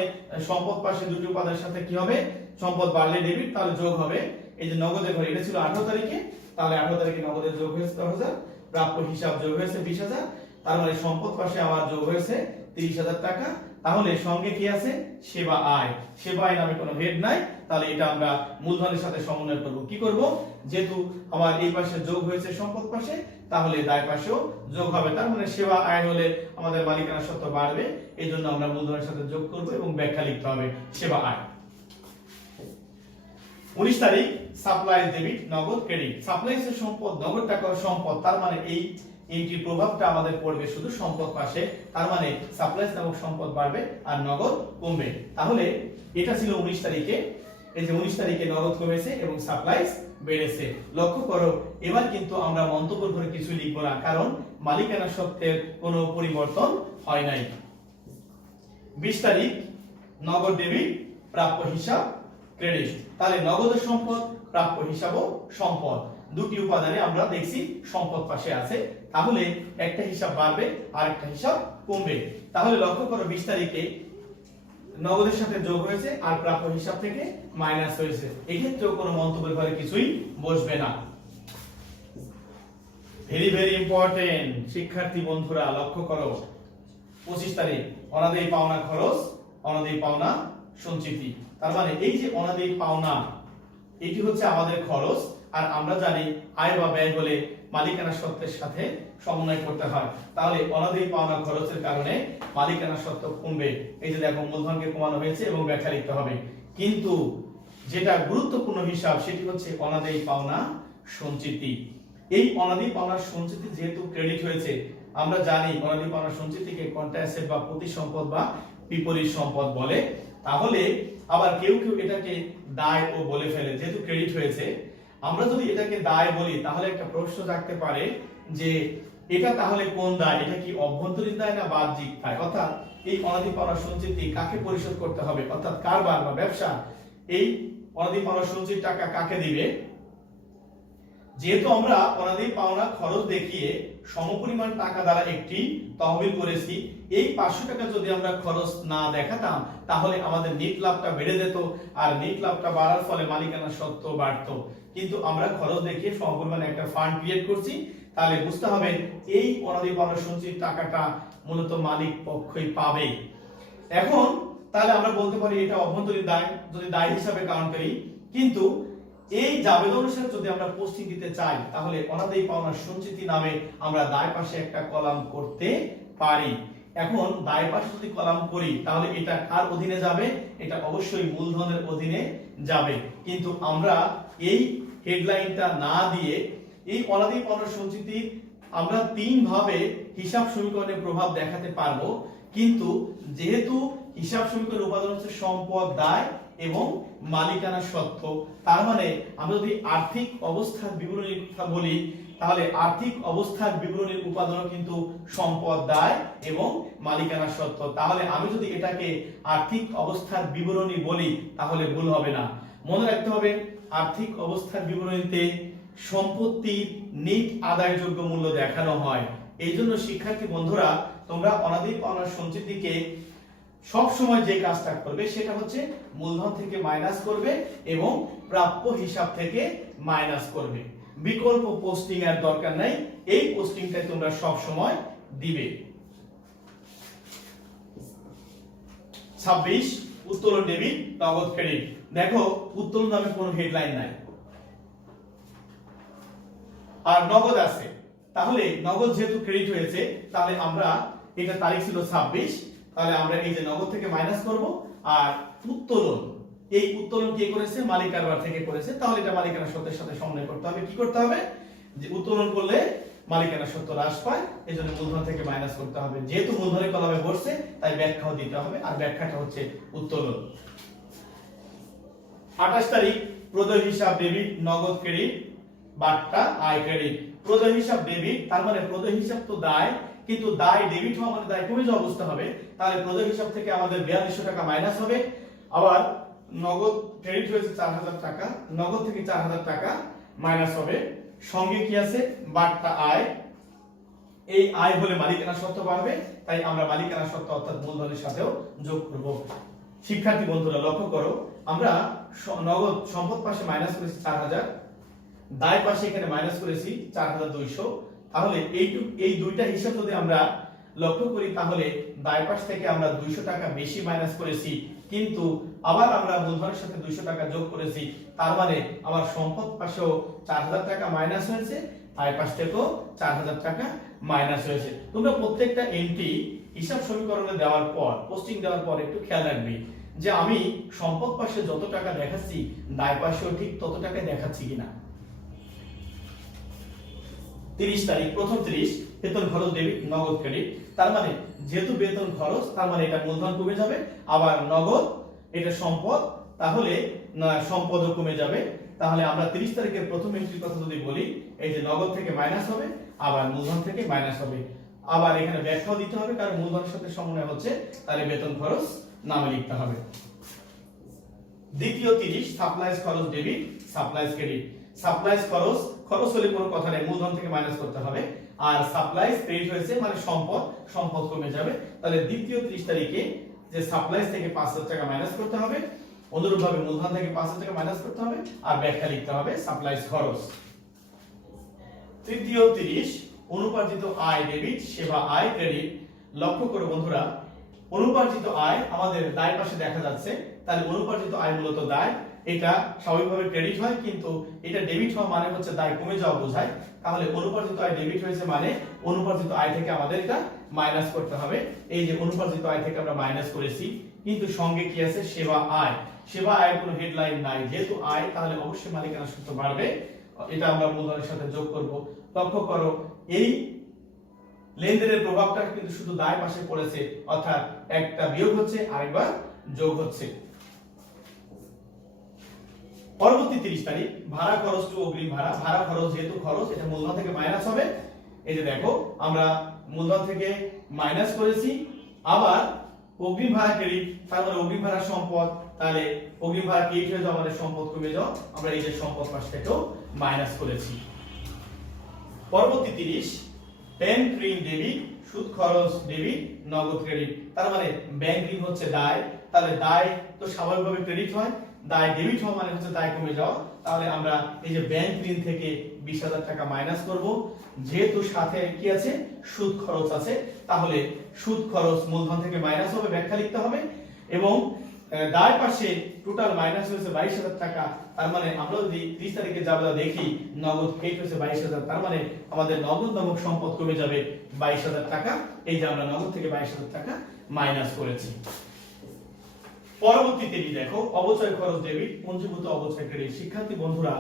সম্পদ পাশে দুটি উপাদানের সাথে কি হবে, সম্পদ বাড়লে ডেবিট, তাহলে যোগ হবে। এই যে নগদের ঘরে এটা ছিল 18 তারিখে, তাহলে 18 তারিখে নগদের যোগ হয়েছে 10,000, প্রাপ্য হিসাব যোগ হয়েছে 20,000, তার মানে সম্পদ পাশে আবার যোগ হয়েছে 30,000 টাকা। তাহলে সঙ্গে কি আছে, সেবা আয়। সেবা আয় নামে কোনো হেড নাই, তাহলে এটা আমরা মূলধনের সাথে সমন্বয় করব। কি করব, যেহেতু আমার এই পাশে যোগ হয়েছে সম্পদ পাশে, তাহলে দায় পাশেও যোগ হবে। তার মানে সেবা আয় হলে আমাদের মালিকানা সত্ত্ব বাড়বে, এই জন্য আমরা মূলধনের সাথে যোগ করব এবং ব্যাখ্যা লিখতে হবে সেবা আয়। 19 তারিখ সাপ্লাইজ ডেবিট, নগদ ক্রেডিট। সাপ্লাইজের সম্পদ, নগদ টাকা সম্পদ, তার মানে এইটির প্রভাবটা আমাদের পড়বে শুধু সম্পদ পাশে, তার মানে সাপ্লাইজ নামক সম্পদ বাড়বে আর নগদ কমবে। তাহলে এটা ছিল 19 তারিখে, এই যে 19 তারিখে নগদ কমেছে এবং সাপ্লাইজ বেড়েছে। লক্ষ্য করো এবার কিন্তু আমরা মন্তব্য করে কিছু লিখব না, কারণ মালিকানা সত্ত্বের কোনো পরিবর্তন হয় নাই। 20 তারিখ নগদ ডেবিট, প্রাপ্য হিসাব ক্রেডিট। তাহলে নগদের সম্পদ, প্রাপ্য হিসাবও সম্পদ, দুটি উপাদানে আমরা দেখছি সম্পদ পাশে আছে, তাহলে একটা হিসাব বাড়বে আর একটা হিসাব কমবে। তাহলে লক্ষ্য করো 20 তারিখে নগদের সাথে যোগ হয়েছে আর প্রাপ্য হিসাব থেকে মাইনাস হয়েছে, এক্ষেত্রেও কোনো মন্তব্যের ঘরে কিছুই বসবে না। ভেরি ভেরি ইম্পর্টেন্ট শিক্ষার্থী বন্ধুরা, লক্ষ্য করো 25 তারিখ অনাদায়ী পাওনা খরচ, অনাদায়ী পাওনা সঞ্চিতি। তার মানে এই যে অনাদায়ী পাওনা, এটি হচ্ছে আমাদের খরচ, আর আমরা জানি আয় বা ব্যয় হলে মালিকানা সত্ত্বের সাথে সমন্বয় করতে হয়। তাহলে অনাদায়ী পাওনা খরচের কারণে মালিকানা সত্ত্ব কমবে। এই যে দেখো মূলধনকে কমানো হয়েছে এবং ব্যাখ্যা লিখতে হবে। কিন্তু যেটা গুরুত্বপূর্ণ হিসাব সেটি হচ্ছে অনাদায়ী পাওনা সঞ্চিতি। এই অনাদায়ী পাওনা সঞ্চিতি যেহেতু ক্রেডিট হয়েছে, আমরা জানি অনাদায়ী পাওনা সঞ্চিতিকে কন্টা অ্যাসেট বা প্রতিসম্পদ বা বিপরীত সম্পদ বলে। তাহলে আবার কেউ কেউ এটাকে দায় ও বলে ফেলে, যেহেতু ক্রেডিট হয়েছে। আমরা যদি এটাকে দায় বলি তাহলে একটা প্রশ্ন জাগতে পারে যে এটা তাহলে কোন দায়, এটা কি অভ্যন্তরীণ দায় না বাহ্যিক দায়, অর্থাৎ এই অনাদায়ী পাওনা সঞ্চিতি কাকে পরিশোধ করতে হবে, অর্থাৎ কারবার বা ব্যবসা এই অনাদায়ী পাওনা সঞ্চিত টাকা কাকে দিবে। যেহেতু আমরা অনাদায়ী পাওনা খরচ দেখিয়ে সমপরিমাণ টাকা দ্বারা একটি তহবিল করেছি, এই 500 টাকা যদি আমরা খরচ না দেখাতাম তাহলে আমাদের নেট লাভটা বেড়ে যেত, আর নেট লাভটা বাড়ার ফলে মালিকানা সত্ত্ব বাড়তো। কিন্তু আমরা খরচ দেখিয়ে সমপরিমাণ একটা ফান্ড ক্রিয়েট করছি, তাহলে বুঝতে হবে এই অনাদায়ী পাওনা সঞ্চিত টাকাটা মূলত মালিক পক্ষই পাবে। এখন তাহলে আমরা বলতে পারি এটা অভ্যন্তরীণ দায় যদি দায় হিসাবে কাউন্ট করি, কিন্তু এই জাবেদা অনুসারে যদি আমরা পোস্টিং দিতে চাই তাহলে অনাদায়ী পাওনা সঞ্চিতি নামে আমরা দায় পাশে একটা কলাম করতে পারি। এখন দায় পাশে যদি কলাম করি তাহলে এটা কার অধীনে যাবে? এটা অবশ্যই মূলধনের অধীনে যাবে। কিন্তু আমরা এই হেডলাইনটা না দিয়ে এই অনাদায়ী পাওনা সঞ্চিতি আমরা তিন ভাবে হিসাব সমীকরণে প্রভাব দেখাতে পারবো, কিন্তু যেহেতু হিসাব সমীকরণের উপাদান হচ্ছে সম্পদ, দায় এবং মালিকানা সত্ত্ব, তার মানে আমরা যদি আর্থিক অবস্থার বিবরণীর কথা বলি তাহলে আর্থিক অবস্থার বিবরণীর উপাদানও কিন্তু সম্পদ, দায় এবং মালিকানা সত্ত্ব। তাহলে আমি যদি এটাকে আর্থিক অবস্থার বিবরণী বলি তাহলে ভুল হবে না। মনে রাখতে হবে আর্থিক অবস্থার বিবরণীতে সম্পত্তির নেট আদায়যোগ্য মূল্য দেখানো হয়। এই জন্য শিক্ষার্থী বন্ধুরা তোমরা অনাদায়ী পাওনা সঞ্চিতিকে সব সময় যে কাজটা করবে সেটা হচ্ছে মূলধন থেকে মাইনাস করবে এবং প্রাপ্য হিসাব থেকে মাইনাস করবে। বিকল্প পোস্টিং এর দরকার নাই, এই পোস্টিংটাই তোমরা সব সময় দিবে। 26 উত্তোলন ডেবিট নগদ ক্রেডিট। দেখো উত্তোলন নামে কোনো হেডলাইন নাই আর নগদ আছে, তাহলে নগদ যেহেতু ক্রেডিট হয়েছে তাহলে আমরা এটা তারিখ ছিল 26, তাহলে আমরা এই যে নগদ থেকে মাইনাস করব। আর উত্তোলন, এই উত্তোলন কে করেছে? মালিক কারবার থেকে করেছে, তাহলে এটা মালিকানা সত্ত্বের সাথে সমন্বয় করতে হবে। কি করতে হবে? যে উত্তোলন করলে মালিকানা সত্ত্ব হ্রাস পায়, এজন্য মূলধন থেকে মাইনাস করতে হবে। যেহেতু মূলধনের কলামে বসছে তাই ব্যাখ্যাও দিতে হবে, আর ব্যাখ্যাটা হচ্ছে উত্তোলন। 28 তারিখ প্রদেয় হিসাব ডেবিট নগদ ক্রেডিট বাট্টা আয় ক্রেডিট। প্রদেয় হিসাব ডেবিট, তার মানে প্রদেয় হিসাব তো দায়, কিন্তু দায় ডেবিট হওয়া মানে দায় কমে যাওয়া অবস্থা হবে, তাহলে প্রদেয় হিসাব থেকে আমাদের 4200 টাকা মাইনাস হবে। আবার নগদ ক্রেডিট হয়েছে 4000 টাকা, নগদ থেকে 4000 টাকা মাইনাস হবে। সঙ্গে কি আছে? বাট্টা আয়। এই আয় হলে মালিকানা সত্ত্ব বাড়বে, তাই আমরা মালিকানা সত্ত্ব অর্থাৎ মূলধনের সাথেও যোগ করব। শিক্ষার্থী বন্ধুরা লক্ষ্য করো, আমরা নগদ সম্পদ পাশে মাইনাস করেছি 4000, দায় পাশে এখানে মাইনাস করেছি 4200। তাহলে এই দুইটা হিসাব যদি আমরা লক্ষ্য করি তাহলে দায় পাশ থেকে আমরা 200 টাকা বেশি মাইনাস করেছি, কিন্তু আবার আমরা মূলধনের সাথে 200 টাকা যোগ করেছি, তার মানে আমার সম্পদ পাশেও 4000 টাকা মাইনাস হয়েছে, আয় পাশ থেকেও 4000 টাকা মাইনাস হয়েছে। তোমরা প্রত্যেকটা এন্ট্রি হিসাব সমীকরণে দেওয়ার পর, পোস্টিং দেওয়ার পর একটু খেয়াল রাখবে যে আমি সম্পদ পাশে যত টাকা দেখাচ্ছি দায় পাশেও ঠিক তত টাকা দেখাচ্ছি কিনা। 30 তারিখ প্রথম 30 বেতন খরচ ডেবিট নগদ ক্রেডিট, তার মানে যেহেতু বেতন খরচ তার মানে এটা মূলধন কমে যাবে, আবার নগদ এটা সম্পদ, তাহলে সম্পদও কমে যাবে। তাহলে আমরা 30 তারিখের প্রথম এন্ট্রির কথা যদি বলি, এই যে নগদ থেকে মাইনাস হবে, আবার মূলধন থেকে মাইনাস হবে, আবার এখানে ব্যাখ্যাও দিতে হবে কারণ মূলধনের সাথে সমন্বয় হচ্ছে, তাহলে বেতন খরচ নামে লিখতে হবে। দ্বিতীয় 30 সাপ্লাইজ খরচ ডেবিট সাপ্লাইজ ক্রেডিট। সাপ্লাইজ খরচ হলে কোনো কথা নেই, মূলধন থেকে মাইনাস করতে হবে, আর সাপ্লাইজ ক্রেডিট হয়েছে মানে সম্পদ কমে যাবে। তাহলে দ্বিতীয় 30 তারিখে যে সাপ্লাইজ থেকে 5000 টাকা মাইনাস করতে হবে, অনুরূপভাবে মূলধন থেকে 5000 টাকা মাইনাস করতে হবে, আর ব্যাখ্যা লিখতে হবে সাপ্লাইজ খরচ। তৃতীয় 30 অনুপার্জিত আয় ডেবিট সেবা আয় ক্রেডিট। লক্ষ্য করো বন্ধুরা, অনুপার্জিত আয় আমাদের দায় পাশে দেখা যাচ্ছে, তাহলে অনুপার্জিত আয় মূলত দায়, এটা স্বাভাবিকভাবে ক্রেডিট হয়, কিন্তু এটা ডেবিট হওয়া মানে হচ্ছে দায় কমে যাওয়া বোঝায়। তাহলে অনুপার্জিত আয় ডেবিট হয়েছে মানে অনুপার্জিত আয় থেকে আমাদের এটা মাইনাস করতে হবে। এই যে অনুপার্জিত আয় থেকে আমরা মাইনাস করেছি, কিন্তু সঙ্গে কি আছে? সেবা আয়। সেবা আয়ের কোনো হেডলাইন নাই, যেহেতু আয় তাহলে অবশ্যই মালিকানা সত্ত্ব বাড়বে, এটা আমরা মূলধনের সাথে যোগ করব। লক্ষ্য করো এই লেনদেনের প্রভাবটা কিন্তু শুধু দায় পাশে পড়েছে, অর্থাৎ একটা বিয়োগ হচ্ছে আরেকবার যোগ হচ্ছে। পরবর্তী 30 তারিখ ভাড়া খরচ টু অগ্রিম ভাড়া। ভাড়া খরচ যেহেতু খরচ, এটা মূলধন থেকে মাইনাস হবে। এই যে দেখো আমরা মূলধন থেকে মাইনাস করেছি, আবার অগ্রিম ভাড়া ক্রেডিট, তার মানে অগ্রিম ভাড়া সম্পদ, তাহলে অগ্রিম ভাড়া ক্রেডিট হয়ে যাওয়া আমাদের সম্পদ কমে যাওয়া, আমরা এই যে সম্পদ পাশ থেকেও মাইনাস করেছি। পরবর্তী 30 ব্যাংক ঋণ ডেবিট, সুদ খরচ ডেবিট, নগদ ক্রেডিট। তার মানে ব্যাংক ঋণ হচ্ছে দায়, তাহলে দায় তো স্বাভাবিকভাবে ক্রেডিট হয়, দায় ডেবিট হওয়া মানে হচ্ছে দায় কমে যাওয়া। তাহলে আমরা এই যে ব্যাংক ঋণ থেকে 20,000 টাকা মাইনাস করব, যেহেতু সাথে কি আছে, সুদ খরচ আছে, তাহলে সুদ খরচ মূলধন থেকে মাইনাস হবে, ব্যাখ্যা লিখতে হবে। এবং দায় পাশে টোটাল মাইনাস হয়েছে 22,000 টাকা। তার মানে আমরা যদি 30 তারিখে যাবো দেখি নগদ ক্রেডিট হয়েছে 22,000, তার মানে আমাদের নগদ নামক সম্পদ কমে যাবে 22,000 টাকা। এই যে আমরা নগদ থেকে 22,000 টাকা মাইনাস করেছি। পরবর্তীতে দেখো অবচয় খরচ ডেবিট, পুঞ্জীভূত অবচয় ক্রেডিট। শিক্ষার্থী বন্ধুরা,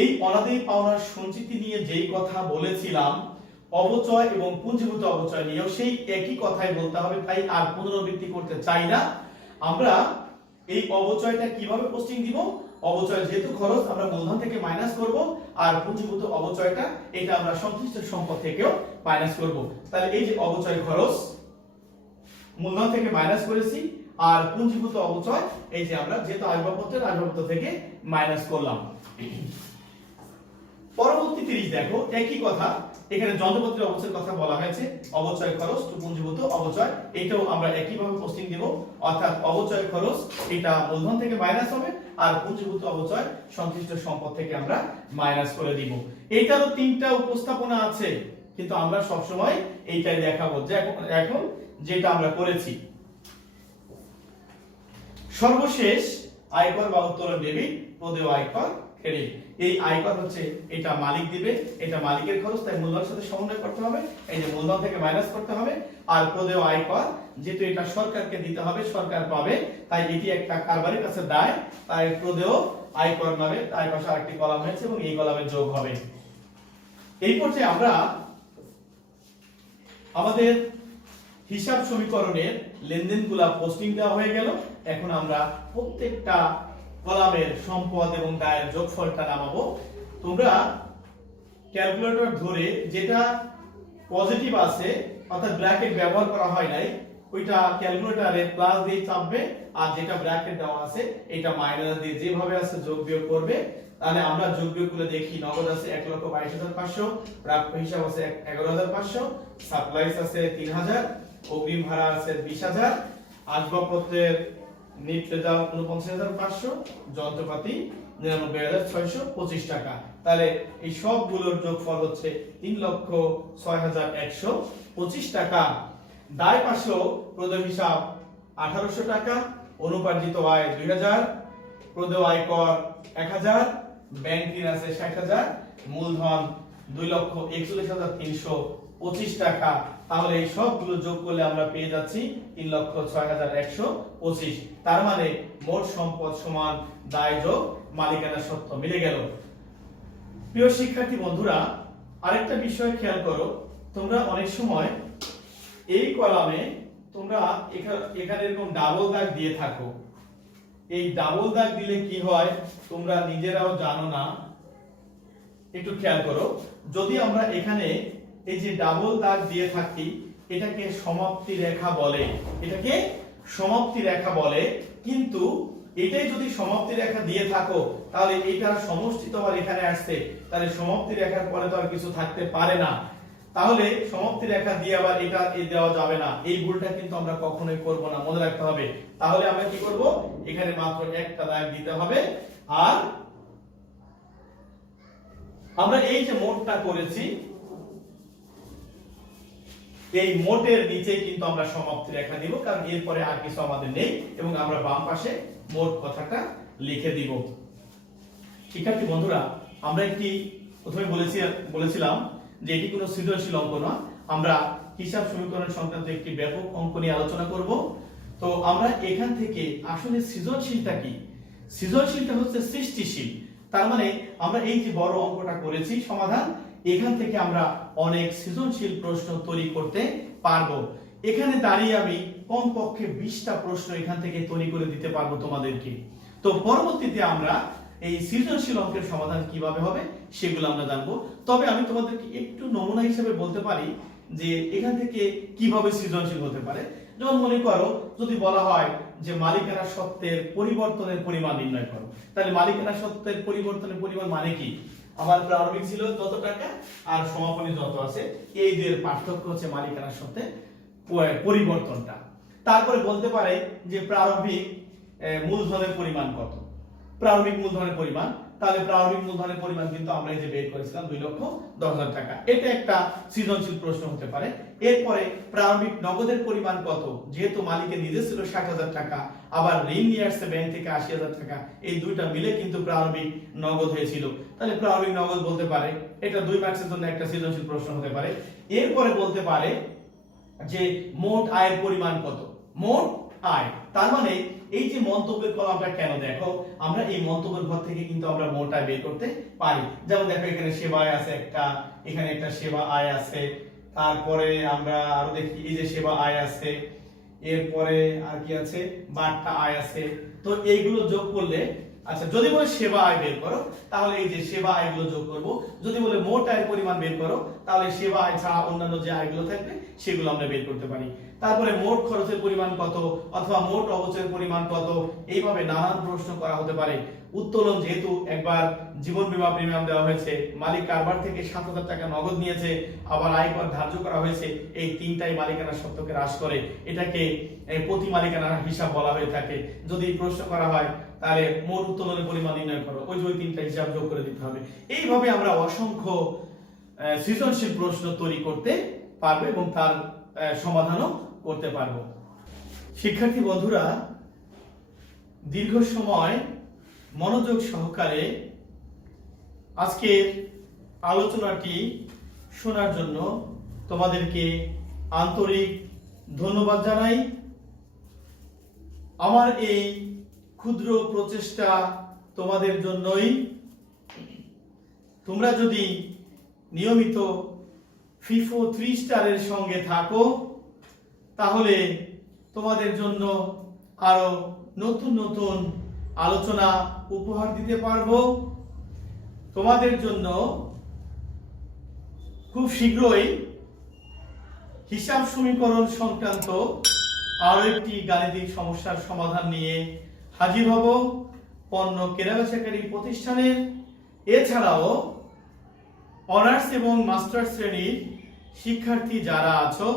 এই অনাদায়ী পাওনার সঞ্চিতি নিয়ে যেই কথা বলেছিলাম, অবচয় এবং পুঞ্জীভূত অবচয় নিয়েও সেই একই কথাই বলতে হবে, তাই আর পুনরাবৃত্তি করতে চাই না। আমরা এই অবচয়টা কিভাবে পোস্টিং দিব, অবচয় যেহেতু খরচ আমরা মূলধন থেকে মাইনাস করব, আর পুঞ্জীভূত অবচয়টা এটা আমরা সংশ্লিষ্ট সম্পদ থেকেও মাইনাস করব। তাহলে এই যে অবচয় খরচ মূলধন থেকে মাইনাস করেছি, আর পুঞ্জীভূত অবচয় এই যে আমরা যেহেতু আসবাবপত্র থেকে মাইনাস করলাম। পরবর্তী 30 দেখো একই কথা, এখানে যন্ত্রপাতির অবচয়ের কথা বলা হয়েছে, অবচয় খরচ টু পুঞ্জীভূত অবচয়, এটাও আমরা একইভাবে পোস্টিং দেব। অর্থাৎ অবচয় খরচ এটা মূলধন থেকে মাইনাস হবে, আর পুঞ্জীভূত অবচয় সংশ্লিষ্ট সম্পদ থেকে আমরা মাইনাস করে দিব। এটারও 3টা উপস্থাপনা আছে, কিন্তু আমরা সব সময় এইটাই দেখাবো যে এখন যেটা আমরা করেছি। সর্বশেষ আয়কর বা উত্তোলন ডেবিট, প্রদেয় আয়কর ক্রেডিট। এই আয়কর হচ্ছে এটা মালিক দিবে, এটা মালিকের খরচ, তাই মূলধনের সাথে সমন্বয় করতে হবে, এই যে মূলধন থেকে মাইনাস করতে হবে। আর প্রদেয় আয়কর যেহেতু এটা সরকারকে দিতে হবে, সরকার পাবে, তাই এটি একটা কারবারের কাছে দায়, তাই প্রদেয় আয়কর নামে তাই পাশে আরেকটি কলাম হয়েছে এবং এই কলামে যোগ হবে। এই পর্যায়ে আমরা আমাদের হিসাব সমীকরণের লেনদেনগুলা পোস্টিং দেওয়া হয়ে গেল। এখন আমরা প্রত্যেকটা কলামের সম্পদ এবং দায়ের যোগফলটা নামাবো। তোমরা ক্যালকুলেটর ধরে যেটা পজিটিভ আছে অর্থাৎ ব্র্যাকেট ব্যবহার করা হয় নাই, ওইটা ক্যালকুলেটরে প্লাস দিয়ে চাপবে, আর যেটা ব্র্যাকেট দেওয়া আছে এটা মাইনাস দিয়ে যেভাবে আছে যোগ বিয়োগ করবে। তাহলে আমরা যোগ বিয়োগ করে দেখি, নগদ আছে 1,22,500, প্রাপ্য হিসাব আছে 11,500, সাপ্লাইস আছে 3,000, অগ্রিম ভাড়া আছে 20,000, আসবাবপত্রের নিট রেজাল্ট 49,500, যন্ত্রপাতি 99,625 টাকা। তাহলে এই সবগুলোর যোগফল হচ্ছে 3,06,125 টাকা। দায় পাশে প্রদেয় হিসাব 1,800 টাকা, অনুপার্জিত আয় 2,000, প্রদেয় আয়কর 1,000, ব্যাংক ঋণ আছে 60,000, মূলধন 2,41,325 টাকা। তাহলে এই সবগুলো যোগ করলে আমরা পেয়ে যাচ্ছি 3,06,125। তার মানে মোট সম্পদ সমান দায় যোগ মালিকানা সত্ত্ব মিলে গেল। প্রিয় শিক্ষার্থী বন্ধুরা, আরেকটা বিষয় খেয়াল করো, তোমরা অনেক সময় এই কলামে তোমরা এখানে এরকম ডাবল দাগ দিয়ে থাকো। এই ডাবল দাগ দিলে কি হয় তোমরা নিজেরাও জানো না, একটু খেয়াল করো। যদি আমরা এখানে এই যে ডাবল দাগ দিয়ে থাকি, এটাকে সমাপ্তি রেখা বলে, এটাকে সমাপ্তি রেখা বলে। কিন্তু এটাই যদি সমাপ্তি রেখা দিয়ে থাকো, তাহলে এটার সমষ্টি তো আবার এখানে আসছে, তাহলে সমাপ্তি রেখার পরে তো আর কিছু থাকতে পারে না। তাহলে সমাপ্তি রেখা দিয়ে আবার এটা দেওয়া যাবে না, এই ভুলটা কিন্তু আমরা কখনোই করব না, মনে রাখতে হবে। তাহলে আমরা কি করব, এখানে মাত্র একটা দাগ দিতে হবে। আর আমরা এই যে মোটটা করেছি, এই মোটের নিচে কিন্তু আমরা সমাপ্তি রেখা দিব, কারণ এরপরে আর কিছু আমাদের নেই, এবং আমরা বাম পাশে মোট কথাটা লিখে দিব। শিক্ষার্থী বন্ধুরা, আমরা একটি প্রথমে বলেছিলাম যে এটি কোনো সৃজনশীল অঙ্ক না, আমরা হিসাব সমীকরণ সংক্রান্ত একটি ব্যাপক অঙ্ক নিয়ে আলোচনা করব। তো আমরা এখান থেকে আসলে সৃজনশীলটা কি, সৃজনশীলটা হচ্ছে সৃষ্টিশীল। তার মানে আমরা এই যে বড় অঙ্কটা করেছি সমাধান, এখান থেকে আমরা অনেক সৃজনশীল প্রশ্ন তৈরি করতে পারবো। এখানে দাঁড়িয়ে আমি কমপক্ষে 20টা প্রশ্ন এখান থেকে তৈরি করে দিতে পারবো তোমাদেরকে। তো পরবর্তীতে আমরা এই সৃজনশীল অঙ্কের সমাধান কিভাবে হবে সেগুলো আমরা জানবো। তবে আমি তোমাদেরকে একটু নমুনা হিসেবে বলতে পারি যে এখান থেকে কিভাবে সৃজনশীল হতে পারে। যেমন মনে করো যদি বলা হয় যে মালিকানা সত্ত্বের পরিবর্তনের পরিমাণ নির্ণয় করো, তাহলে মালিকানা সত্ত্বের পরিবর্তনের পরিমাণ মানে কি? আমার প্রারম্ভিক ছিল যত টাকা আর সমাপনী যত আছে, এই দুয়ের পার্থক্য হচ্ছে মালিকানার সাথে পরিবর্তনটা। তারপরে বলতে পারে যে প্রারম্ভিক মূলধনের পরিমাণ কত। প্রারম্ভিক মূলধনের পরিমাণ, তাহলে প্রারম্ভিক মূলধনের পরিমাণ কিন্তু আমরা এই যে বের করেছিলাম 2,10,000 টাকা। এটা একটা সৃজনশীল প্রশ্ন হতে পারে। এরপরে প্রারম্ভিক নগদের পরিমাণ কত, যেহেতু মালিকের নিজে ছিল 60,000 টাকা, আবার ঋণ নিয়ে আসছে ব্যাংক থেকে 80,000 টাকা, এই দুইটা মিলে কিন্তু প্রারম্ভিক নগদ হয়েছিল, তাহলে প্রারম্ভিক নগদ বলতে পারে। এটা 2 মার্কসের জন্য একটা সৃজনশীল প্রশ্ন হতে পারে। এরপরে বলতে পারে যে মোট আয়ের পরিমাণ কত, মোট আয়। তার মানে এই যে মন্তব্যের কলামটা কেন, দেখো আমরা এই মন্তব্যের ঘর থেকে কিন্তু আমরা মোট আয় বের করতে পারি। যেমন দেখো এখানে সেবা আয় আছে একটা, এখানে একটা সেবা আয় আছে, তারপরে আমরা আরো দেখি এই যে সেবা আয় আছে, এরপরে আর কি আছে, বাট্টা আয় আছে। তো এইগুলো যোগ করলে, আচ্ছা যদি বলে সেবা আয় বের করো, তাহলে এই যে সেবা আয়গুলো যোগ করব। যদি বলে মোট আয়ের পরিমাণ বের করো, তাহলে সেবা আয় ছাড়া অন্যান্য যে আয়গুলো থাকবে সেগুলো আমরা বের করতে পারি। তারপরে মোট খরচের পরিমাণ কত, অথবা মোট অবচয়ের পরিমাণ কত, এইভাবে নানান প্রশ্ন করা হতে পারে। উত্তোলন, যেহেতু একবার জীবন বীমা প্রিমিয়াম দেওয়া হয়েছে, মালিক কারবার থেকে 7,000 টাকা নগদ নিয়েছে, আবার আয়কর ধার্য করা হয়েছে, এই তিনটাই মালিকানা সত্ত্বকে হ্রাস করে, এটাকে প্রতি মালিকানার হিসাব বলা হয়ে থাকে। যদি প্রশ্ন করা হয় তাহলে মোট উত্তোলনের পরিমাণ নির্ণয় করো, ওই যে ওই তিনটা হিসাব যোগ করে দিতে হবে। এইভাবে আমরা অসংখ্য সৃজনশীল প্রশ্ন তৈরি করতে পারবো এবং তার সমাধানও করতে পারবো। শিক্ষার্থী বন্ধুরা, দীর্ঘ সময় মনোযোগ সহকারে আজকের আলোচনাটি শোনার জন্য তোমাদেরকে আন্তরিক ধন্যবাদ জানাই। আমার এই ক্ষুদ্র প্রচেষ্টা তোমাদের জন্যই। তোমরা যদি নিয়মিত ফিফো 3 স্টারের সঙ্গে থাকো, তাহলে তোমাদের জন্য আরো নতুন নতুন আলোচনা উপহার দিতে পারবো। তোমাদের জন্য খুব শীঘ্রই হিসাব সমীকরণ সংক্রান্ত আরো একটি গাণিতিক সমস্যার সমাধান নিয়ে হাজির হব পণ্য কেনাবেচাকারী প্রতিষ্ঠানের। এছাড়াও অনার্স এবং মাস্টার শ্রেণীর শিক্ষার্থী যারা আছো,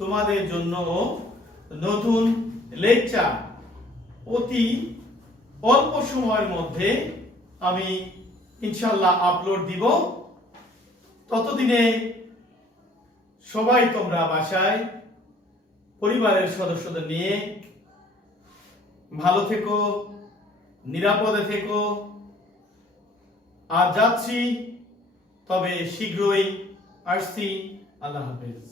তোমাদের জন্য নতুন লেকচার অতি অল্প সময়ের মধ্যে আমি ইনশাআল্লাহ আপলোড দিব। ততদিনে সবাই তোমরা বাসায় পরিবারের সদস্যদের নিয়ে ভালো থেকো, নিরাপদে থেকো। আর যাচ্ছি, তবে শীঘ্রই আসছি। আল্লাহ হাফেজ।